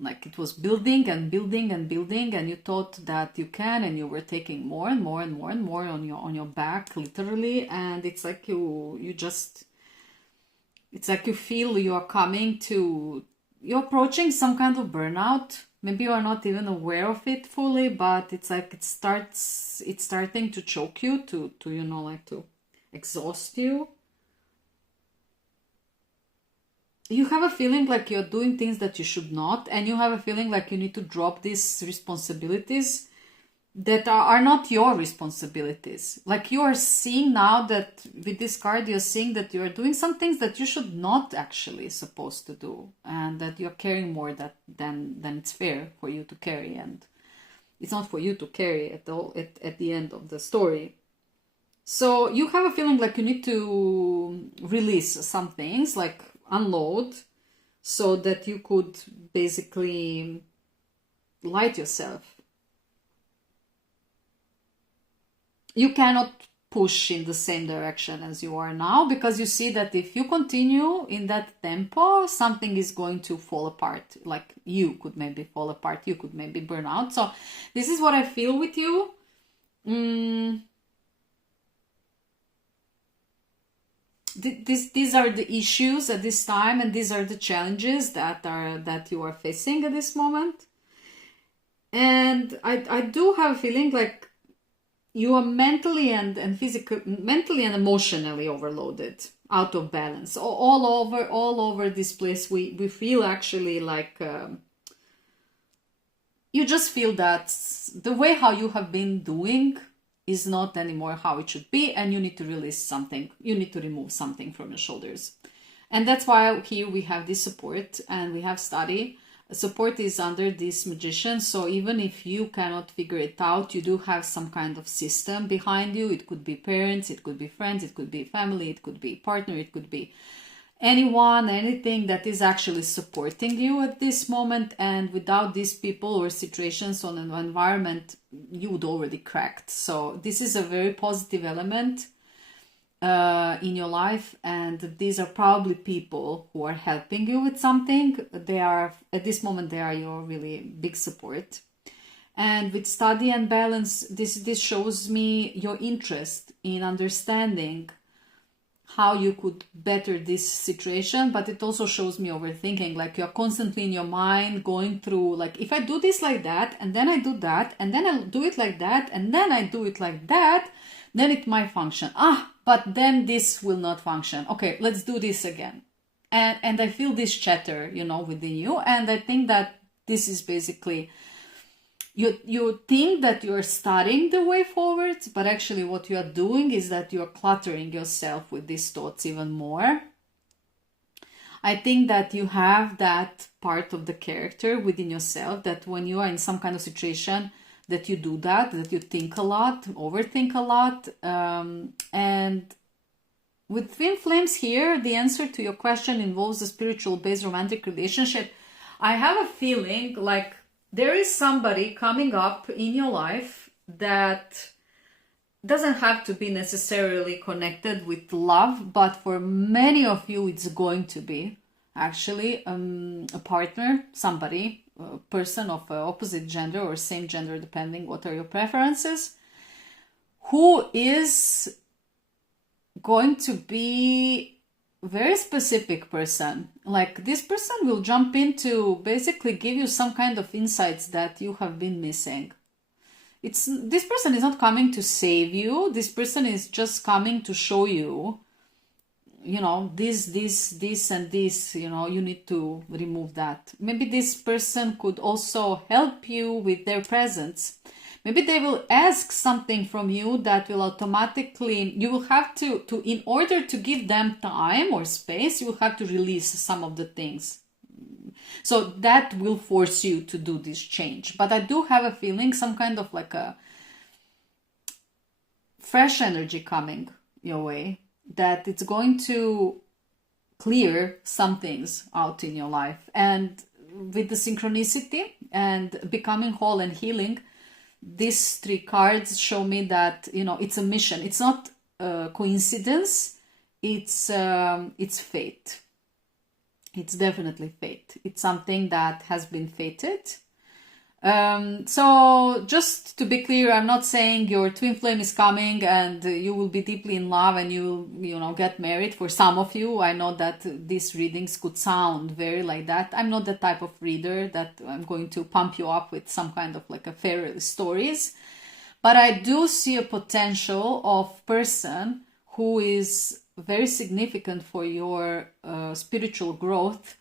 Like it was building and building and building, and you thought that you can, and you were taking more and more and more and more on your back, literally. And it's like it's like you feel you are coming to, you're approaching some kind of burnout. Maybe you are not even aware of it fully, but it's like it's starting to choke you, to like to exhaust you. You have a feeling like you're doing things that you should not, and you have a feeling like you need to drop these responsibilities that are not your responsibilities. Like you are seeing now that with this card, you're seeing that you are doing some things that you should not actually supposed to do, and that you're carrying more than it's fair for you to carry, and it's not for you to carry at all at the end of the story. So you have a feeling like you need to release some things, like unload, so that you could basically light yourself. You cannot push in the same direction as you are now, because you see that if you continue in that tempo, something is going to fall apart. Like you could maybe fall apart, you could maybe burn out. So this is what I feel with you. These are the issues at this time, and these are the challenges that you are facing at this moment. And I do have a feeling like you are mentally and emotionally overloaded, out of balance, all over this place. We feel actually like you just feel that the way how you have been doing is not anymore how it should be, and you need to release something. You need to remove something from your shoulders. And that's why here we have this support, and we have study. Support is under this magician, so even if you cannot figure it out, you do have some kind of system behind you. It could be parents, it could be friends, it could be family, it could be partner, it could be anyone, anything that is actually supporting you at this moment. And without these people or situations on an environment, you would already cracked. So this is a very positive element in your life, and these are probably people who are helping you with something. They are, at this moment, they are your really big support. And with study and balance, this shows me your interest in understanding how you could better this situation, but it also shows me overthinking. Like you're constantly in your mind going through, like, if I do this like that, and then I do that, and then I'll do it like that, and then I do it like that, then it might function. But then this will not function. Okay, let's do this again. And I feel this chatter, within you. And I think that this is basically, you think that you're studying the way forward, but actually what you are doing is that you're cluttering yourself with these thoughts even more. I think that you have that part of the character within yourself, that when you are in some kind of situation, that you do that you think a lot, overthink a lot. And with twin flames here, the answer to your question involves a spiritual based romantic relationship. I have a feeling like there is somebody coming up in your life that doesn't have to be necessarily connected with love, but for many of you it's going to be actually a partner, somebody, a person of opposite gender or same gender, depending what are your preferences, who is going to be a very specific person. Like this person will jump in to basically give you some kind of insights that you have been missing. This person is not coming to save you. This person is just coming to show you, this and this, you need to remove that. Maybe this person could also help you with their presence. Maybe they will ask something from you that will automatically, you will have to in order to give them time or space, you will have to release some of the things. So that will force you to do this change. But I do have a feeling, some kind of like a fresh energy coming your way, that it's going to clear some things out in your life. And with the synchronicity and becoming whole and healing, these three cards show me that, it's a mission. It's not a coincidence. It's fate. It's definitely fate. It's something that has been fated. So just to be clear, I'm not saying your twin flame is coming and you will be deeply in love and you will, get married. For some of you, I know that these readings could sound very like that. I'm not the type of reader that I'm going to pump you up with some kind of like a fairy stories. But I do see a potential of person who is very significant for your spiritual growth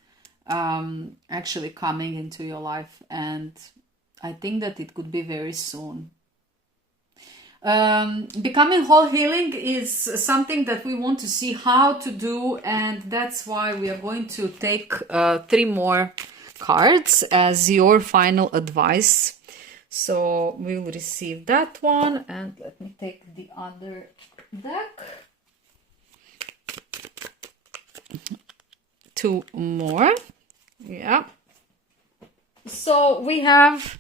actually coming into your life. And I think that it could be very soon. Becoming whole healing is something that we want to see how to do, and that's why we are going to take 3 more cards as your final advice. So we'll receive that one, and let me take the other deck. 2 more. Yeah. So we have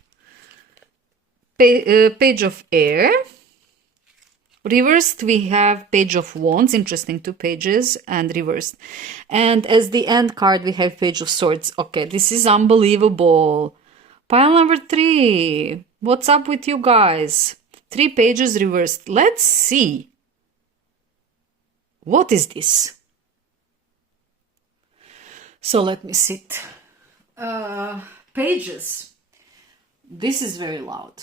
Page of Air. Reversed, we have Page of Wands, interesting, 2 pages, and reversed. And as the end card, we have Page of Swords. Okay, this is unbelievable. Pile number 3. What's up with you guys? 3 pages reversed. Let's see. What is this? So let me sit. Pages. This is very loud.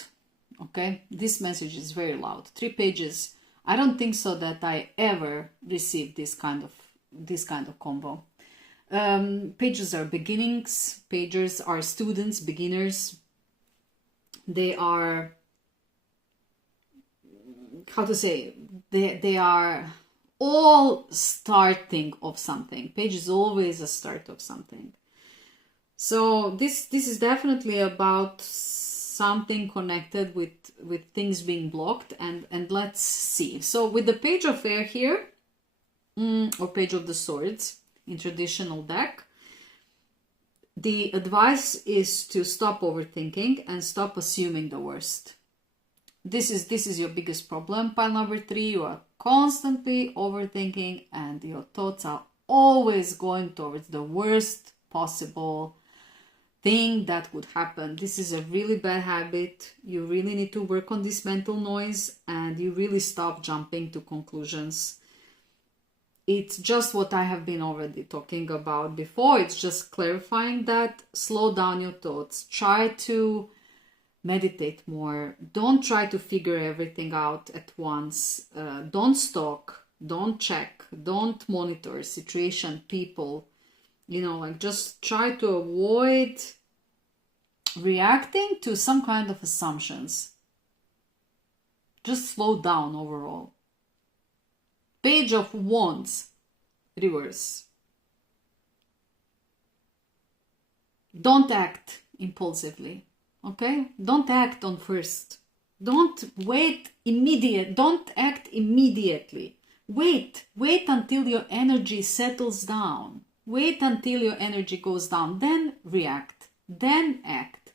Okay, this message is very loud. 3 pages. I don't think so that I ever received this kind of combo. Pages are beginnings. Pages are students, beginners. They are, how to say, they are all starting of something. Page is always a start of something. So this is definitely about something connected with things being blocked, and let's see. So with the Page of Air here, or Page of the Swords in traditional deck, the advice is to stop overthinking and stop assuming the worst. This is your biggest problem. Pile number 3, you are constantly overthinking and your thoughts are always going towards the worst possible thing that would happen. This is a really bad habit. You really need to work on this mental noise, and you really stop jumping to conclusions. It's just what I have been already talking about before. It's just clarifying that. Slow down your thoughts. Try to meditate more. Don't try to figure everything out at once. Don't stalk. Don't check. Don't monitor situation, people. You know, like, just try to avoid reacting to some kind of assumptions. Just slow down overall. Page of Wands, reverse. Don't act impulsively, okay? Don't act on first. Don't wait immediate. Don't act immediately. Wait until your energy settles down. Wait until your energy goes down, then react, then act.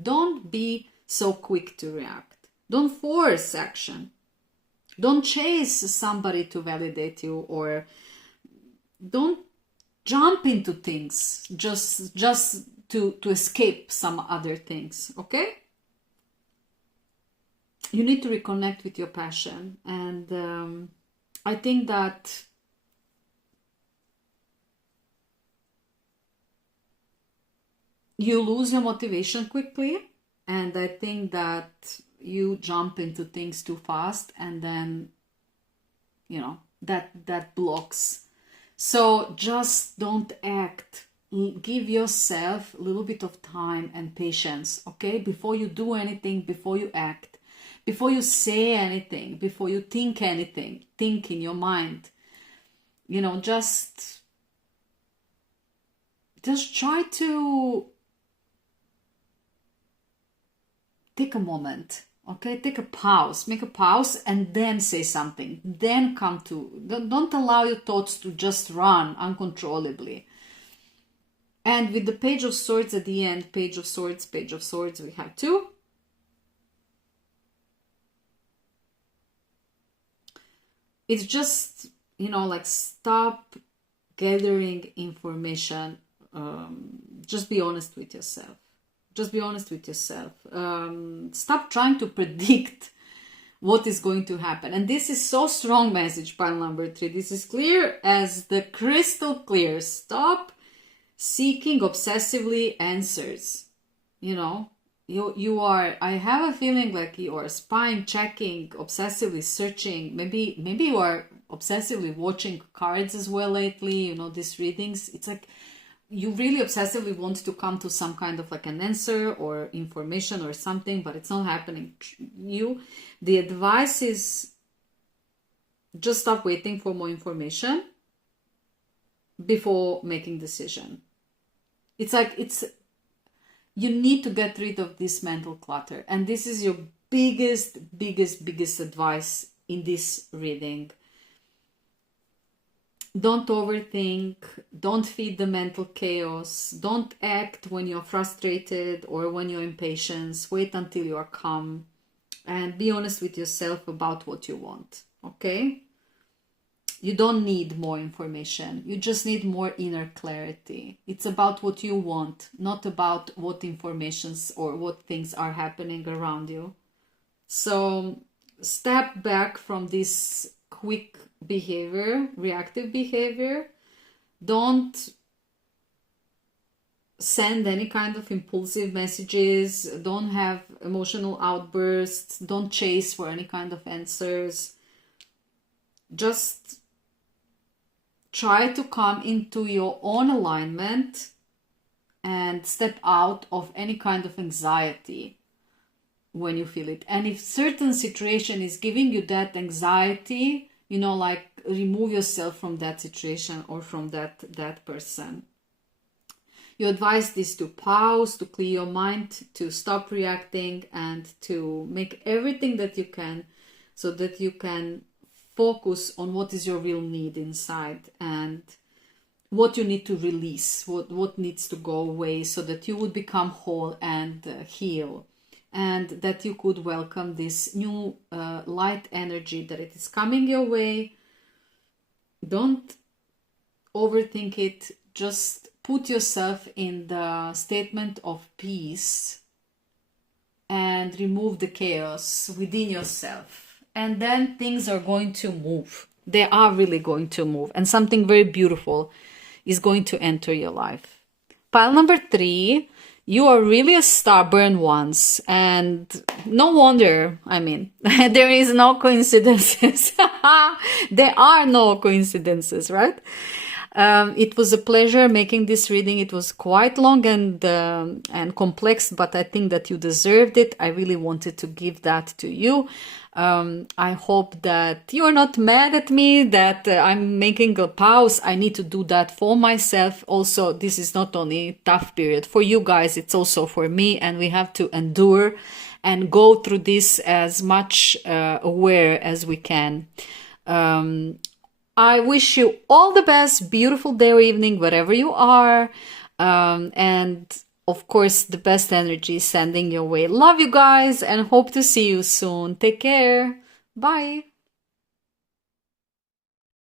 Don't be so quick to react. Don't force action. Don't chase somebody to validate you, or don't jump into things just to escape some other things, okay? You need to reconnect with your passion, and I think that you lose your motivation quickly, and I think that you jump into things too fast, and then, you know, that blocks. So just don't act. Give yourself a little bit of time and patience, okay? Before you do anything, before you act, before you say anything, before you think anything, think in your mind. You know, just try to take a moment, okay? Take a pause, make a pause, and then say something. Then come to, don't allow your thoughts to just run uncontrollably. And with the Page of Swords at the end, Page of Swords, we have 2. It's just, you know, like, stop gathering information. Just be honest with yourself. Just be honest with yourself. Stop trying to predict what is going to happen. And this is so strong message, pile number 3. This is clear as the crystal clear. Stop seeking obsessively answers. You know, you are, I have a feeling like you are spying, checking, obsessively searching. Maybe you are obsessively watching cards as well lately, you know, these readings. It's like, you really obsessively want to come to some kind of like an answer or information or something, but it's not happening. The advice is just stop waiting for more information before making decision. It's like you need to get rid of this mental clutter, and this is your biggest advice in this reading. Don't overthink, don't feed the mental chaos, don't act when you're frustrated or when you're impatient. Wait until you are calm and be honest with yourself about what you want, okay? You don't need more information, you just need more inner clarity. It's about what you want, not about what informations or what things are happening around you. So step back from this quick behavior, reactive behavior. Don't send any kind of impulsive messages. Don't have emotional outbursts. Don't chase for any kind of answers. Just try to come into your own alignment and step out of any kind of anxiety when you feel it. And if certain situation is giving you that anxiety, you know, like remove yourself from that situation or from that person. You advise this to pause, to clear your mind, to stop reacting, and to make everything that you can so that you can focus on what is your real need inside and what you need to release, what needs to go away so that you would become whole and heal. And that you could welcome this new light energy that it is coming your way. Don't overthink it. Just put yourself in the statement of peace and remove the chaos within yourself. And then things are going to move. They are really going to move. And something very beautiful is going to enter your life. Pile number 3. You are really a stubborn ones, and no wonder. I mean, there is no coincidences. There are no coincidences, right? It was a pleasure making this reading. It was quite long and complex, but I think that you deserved it. I really wanted to give that to you. I hope that you are not mad at me that I'm making a pause. I need to do that for myself. Also, this is not only a tough period for you guys, it's also for me, and we have to endure and go through this as much aware as we can. I wish you all the best, beautiful day or evening, wherever you are. And of course, the best energy sending your way. Love you guys and hope to see you soon. Take care. Bye.